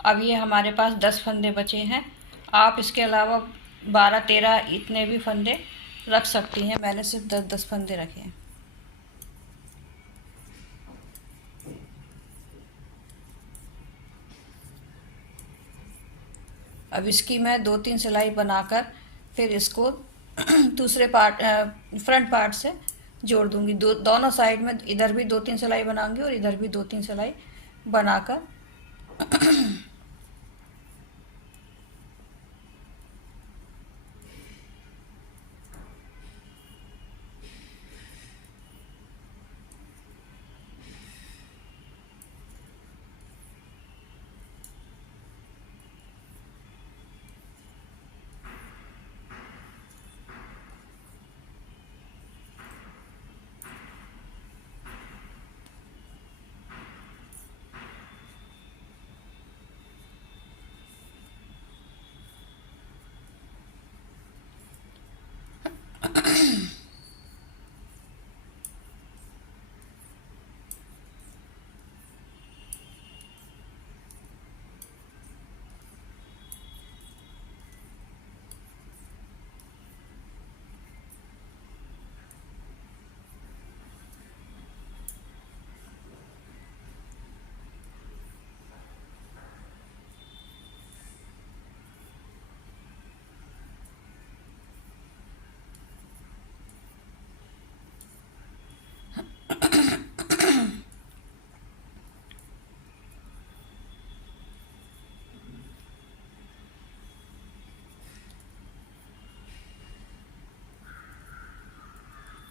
अब ये हमारे पास 10 फंदे बचे हैं। आप इसके अलावा 12-13 इतने भी फंदे रख सकती हैं। मैंने सिर्फ 10-10 फंदे रखे हैं। अब इसकी मैं 2-3 सिलाई बनाकर फिर इसको दूसरे पार्ट, फ्रंट पार्ट से जोड़ दूंगी। दोनों साइड में इधर भी 2-3 सिलाई बनाऊंगी और इधर भी 2-3 सिलाई बनाकर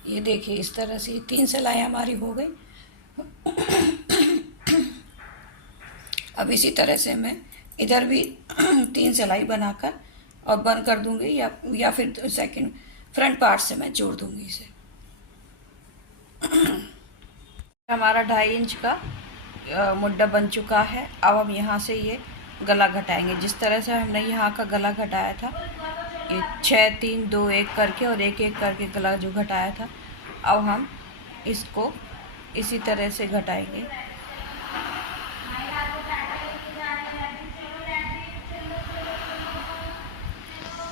ये देखिए इस तरह से 3 सिलाई हमारी हो गई। अब इसी तरह से मैं इधर भी 3 सिलाई बनाकर और बंद कर दूंगी, या फिर सेकंड फ्रंट पार्ट से मैं जोड़ दूंगी इसे। हमारा 2.5 इंच का मुड्ढा बन चुका है। अब हम यहाँ से ये गला घटाएंगे। जिस तरह से हमने यहाँ का गला घटाया था, ये 6 3 2 1 करके और 1 1 करके गला जो घटाया था, अब हम इसको इसी तरह से घटाएंगे।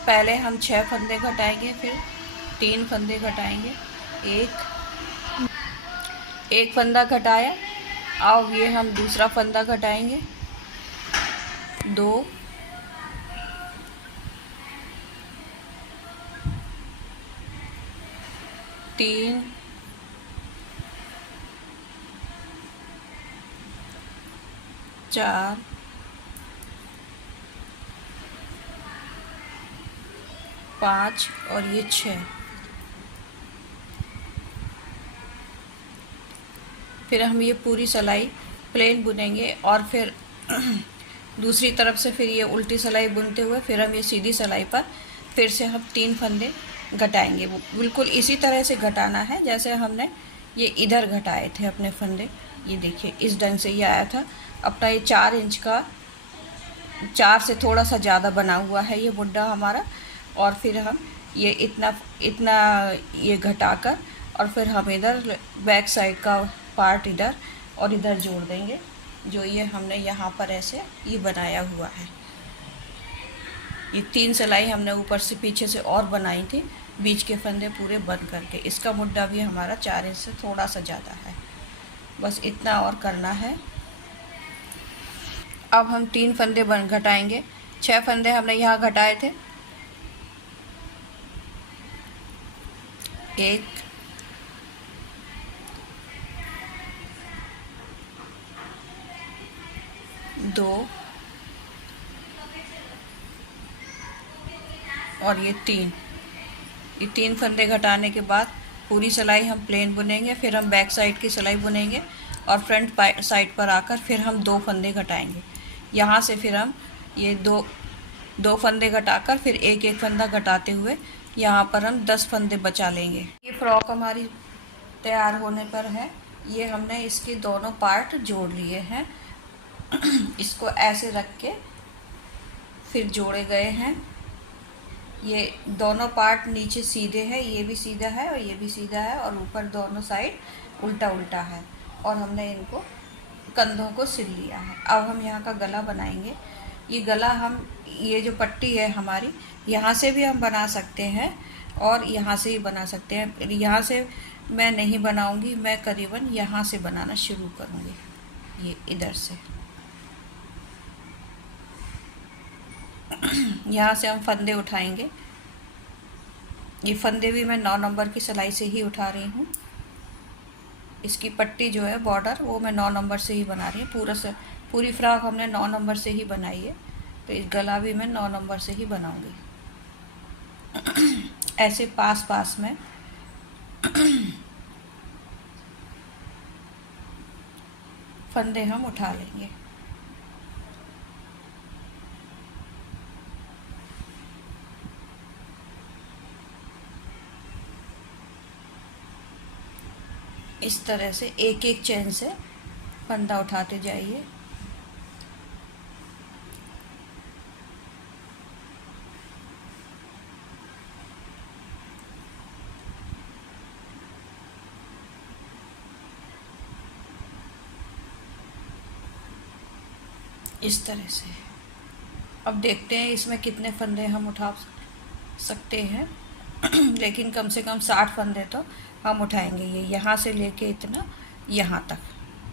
पहले हम 6 फंदे घटाएंगे, फिर 3 फंदे घटाएंगे। एक फंदा घटाया। अब ये हम दूसरा फंदा घटाएंगे। 2 3 4 5 और ये 6। फिर हम ये पूरी सिलाई प्लेन बुनेंगे और फिर दूसरी तरफ से फिर ये उल्टी सिलाई बुनते हुए फिर हम ये सीधी सिलाई पर फिर से हम 3 फंदे घटाएंगे। वो बिल्कुल इसी तरह से घटाना है जैसे हमने ये इधर घटाए थे अपने फंदे। ये देखिए इस ढंग से ये आया था। अपना ये 4 इंच का, 4 से थोड़ा सा ज़्यादा बना हुआ है ये मुड्ढा हमारा। और फिर हम ये इतना ये घटाकर और फिर हम इधर बैक साइड का पार्ट इधर और इधर जोड़ देंगे, जो ये हमने यहाँ पर ऐसे ये बनाया हुआ है। ये 3 सिलाई हमने ऊपर से पीछे से और बनाई थी, बीच के फंदे पूरे बंद करके। इसका मुड्ढा भी हमारा 4 इंच से थोड़ा सा ज़्यादा है। बस इतना और करना है। अब हम 3 फंदे बन घटाएंगे। 6 फंदे हमने यहाँ घटाए थे। 1 2 और ये 3 फंदे घटाने के बाद पूरी सिलाई हम प्लेन बुनेंगे, फिर हम बैक साइड की सिलाई बुनेंगे और फ्रंट साइड पर आकर फिर हम 2 फंदे घटाएंगे। यहाँ से फिर हम ये दो फंदे घटाकर फिर एक फंदा घटाते हुए यहाँ पर हम 10 फंदे बचा लेंगे। ये फ्रॉक हमारी तैयार होने पर है। ये हमने इसके दोनों पार्ट जोड़ लिए हैं। इसको ऐसे रख के फिर जोड़े गए हैं। ये दोनों पार्ट नीचे सीधे हैं, ये भी सीधा है और ये भी सीधा है, और ऊपर दोनों साइड उल्टा उल्टा है, और हमने इनको कंधों को सिल लिया है। अब हम यहाँ का गला बनाएंगे। ये गला हम ये जो पट्टी है हमारी, यहाँ से भी हम बना सकते हैं और यहाँ से ही बना सकते हैं। यहाँ से मैं नहीं बनाऊंगी, मैं करीबन यहाँ से बनाना शुरू करूँगी। ये इधर से यहाँ से हम फंदे उठाएंगे। ये फंदे भी मैं 9 नंबर की सिलाई से ही उठा रही हूँ। इसकी पट्टी जो है बॉर्डर, वो मैं 9 नंबर से ही बना रही हूँ। पूरी फ्रॉक हमने 9 नंबर से ही बनाई है, तो इस गला भी मैं 9 नंबर से ही बनाऊंगी। ऐसे पास पास में फंदे हम उठा लेंगे। इस तरह से एक एक चेन से फंदा उठाते जाइए। इस तरह से अब देखते हैं इसमें कितने फंदे हम उठा सकते हैं। लेकिन कम से कम 60 फंदे तो हम उठाएंगे। ये यहाँ से लेके इतना यहाँ तक,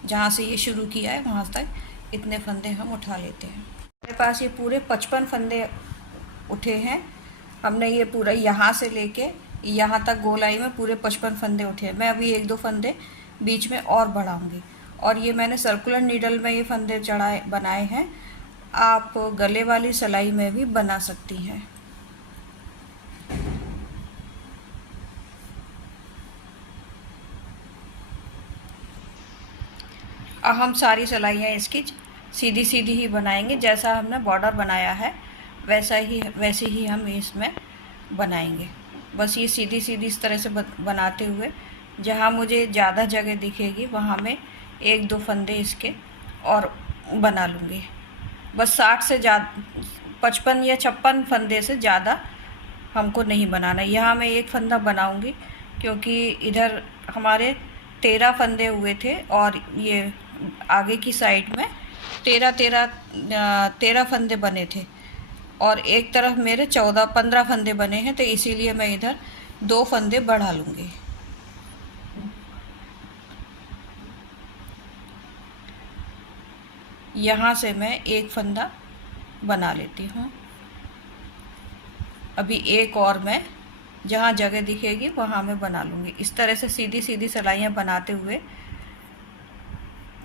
जहाँ से ये शुरू किया है वहाँ तक इतने फंदे हम उठा लेते हैं। मेरे पास ये पूरे 55 फंदे उठे हैं। हमने ये पूरा यहाँ से लेके यहाँ तक गोलाई में पूरे 55 फंदे उठे हैं। मैं अभी 1-2 फंदे बीच में और बढ़ाऊँगी। और ये मैंने सर्कुलर नीडल में ये फंदे बनाए हैं। आप गले वाली सिलाई में भी बना सकती हैं। अब हम सारी सिलाइयाँ इसकी सीधी सीधी ही बनाएंगे। जैसा हमने बॉर्डर बनाया है वैसे ही हम इसमें बनाएंगे। बस ये सीधी सीधी इस तरह से बनाते हुए जहाँ मुझे ज़्यादा जगह दिखेगी वहाँ मैं 1-2 फंदे इसके और बना लूँगी। बस 60 से ज़्यादा 55 या 56 फंदे से ज़्यादा हमको नहीं बनाना। यहाँ मैं एक फंदा बनाऊँगी क्योंकि इधर हमारे 13 फंदे हुए थे और ये आगे की साइड में 13 फंदे बने थे और एक तरफ मेरे 14-15 फंदे बने हैं, तो इसीलिए मैं इधर 2 फंदे बढ़ा लूँगी। यहाँ से मैं एक फंदा बना लेती हूँ। अभी एक और मैं जहाँ जगह दिखेगी वहाँ मैं बना लूँगी। इस तरह से सीधी सीधी सिलाइयाँ बनाते हुए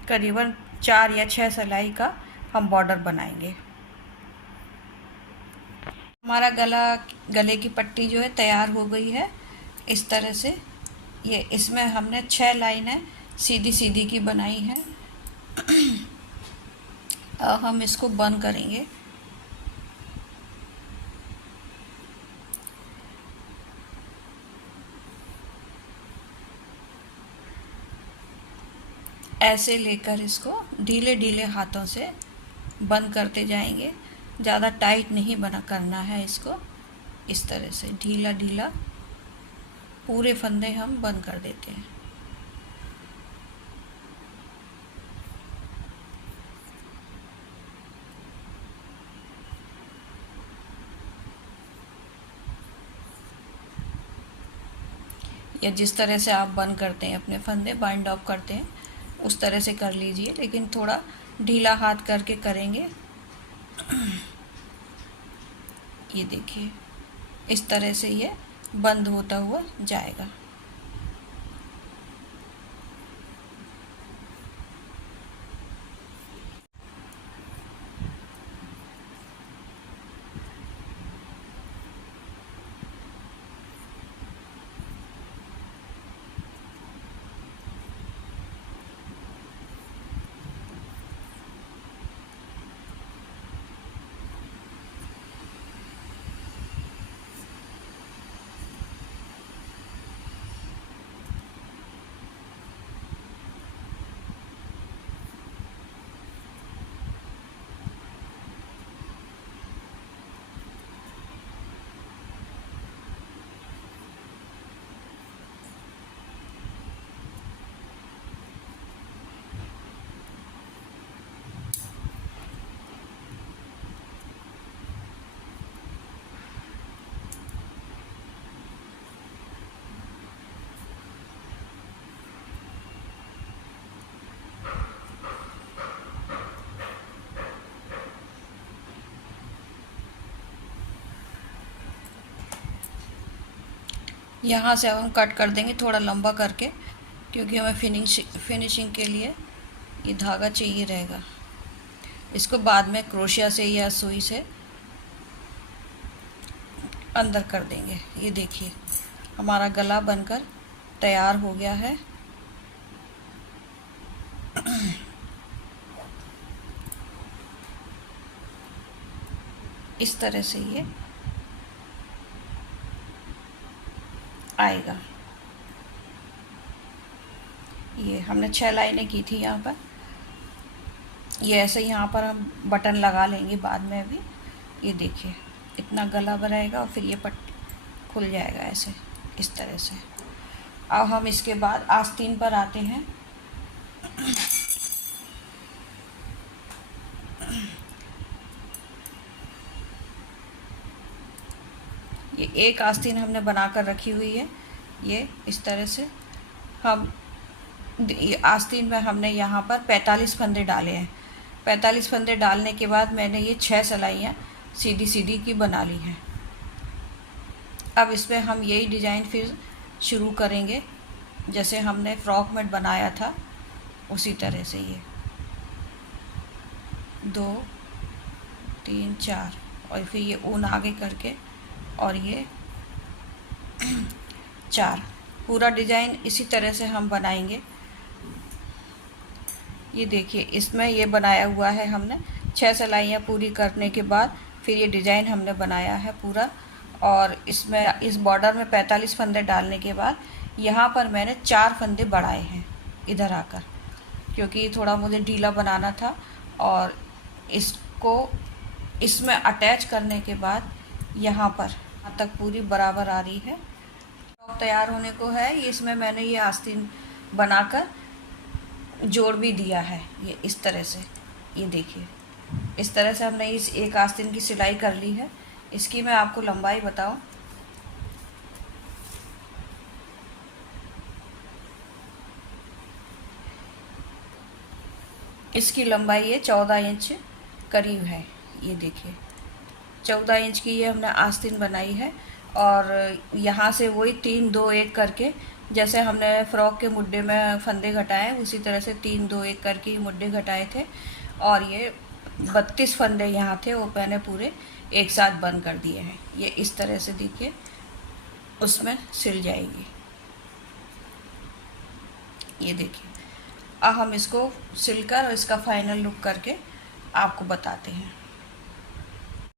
करीबन 4 या 6 सिलाई का हम बॉर्डर बनाएंगे। हमारा गले की पट्टी जो है तैयार हो गई है। इस तरह से ये इसमें हमने 6 लाइनें सीधी सीधी की बनाई हैं। अब हम इसको बंद करेंगे। ऐसे लेकर इसको ढीले ढीले हाथों से बंद करते जाएंगे। ज़्यादा टाइट नहीं बना करना है इसको। इस तरह से ढीला ढीला पूरे फंदे हम बंद कर देते हैं। या जिस तरह से आप बंद करते हैं अपने फंदे बाइंड ऑफ करते हैं उस तरह से कर लीजिए, लेकिन थोड़ा ढीला हाथ करके करेंगे। ये देखिए इस तरह से ये बंद होता हुआ जाएगा। यहाँ से अब हम कट कर देंगे थोड़ा लंबा करके, क्योंकि हमें फिनिशिंग के लिए ये धागा चाहिए रहेगा। इसको बाद में क्रोशिया से या सुई से अंदर कर देंगे। ये देखिए हमारा गला बनकर तैयार हो गया है। इस तरह से ये आएगा। ये हमने 6 लाइनें की थी यहाँ पर। ये ऐसे यहाँ पर हम बटन लगा लेंगे बाद में अभी। ये देखिए इतना गला बनाएगा और फिर ये पट खुल जाएगा ऐसे इस तरह से। अब हम इसके बाद आस्तीन पर आते हैं। ये एक आस्तीन हमने बनाकर रखी हुई है। ये इस तरह से हम आस्तीन में हमने यहाँ पर 45 फंदे डाले हैं। 45 फंदे डालने के बाद मैंने ये 6 सिलाइयाँ सीधी सीधी की बना ली हैं। अब इसमें हम यही डिज़ाइन फिर शुरू करेंगे जैसे हमने फ्रॉक में बनाया था, उसी तरह से ये 2 3 4 और फिर ये ऊन आगे करके और ये 4 पूरा डिज़ाइन इसी तरह से हम बनाएंगे। ये देखिए इसमें ये बनाया हुआ है हमने 6 सिलाइयाँ पूरी करने के बाद फिर ये डिज़ाइन हमने बनाया है पूरा। और इसमें इस बॉर्डर में 45 फंदे डालने के बाद यहाँ पर मैंने 4 फंदे बढ़ाए हैं इधर आकर, क्योंकि थोड़ा मुझे ढीला बनाना था। और इसको इसमें अटैच करने के बाद यहाँ पर यहाँ तक पूरी बराबर आ रही है। फ्रॉक तैयार होने को है। इसमें मैंने ये आस्तीन बनाकर जोड़ भी दिया है। ये इस तरह से, ये देखिए इस तरह से हमने इस एक आस्तीन की सिलाई कर ली है। इसकी मैं आपको लंबाई बताऊं, इसकी लंबाई ये 14 इंच करीब है। ये देखिए 14 इंच की ये हमने आस्तीन बनाई है। और यहाँ से वही 3 2 1 करके, जैसे हमने फ्रॉक के मुड्डे में फंदे घटाए उसी तरह से 3 2 1 करके मुड्डे घटाए थे। और ये 32 फंदे यहाँ थे, वो मैंने पूरे एक साथ बंद कर दिए हैं। ये इस तरह से देखिए उसमें सिल जाएगी। ये देखिए अब हम इसको सिलकर और इसका फाइनल लुक करके आपको बताते हैं।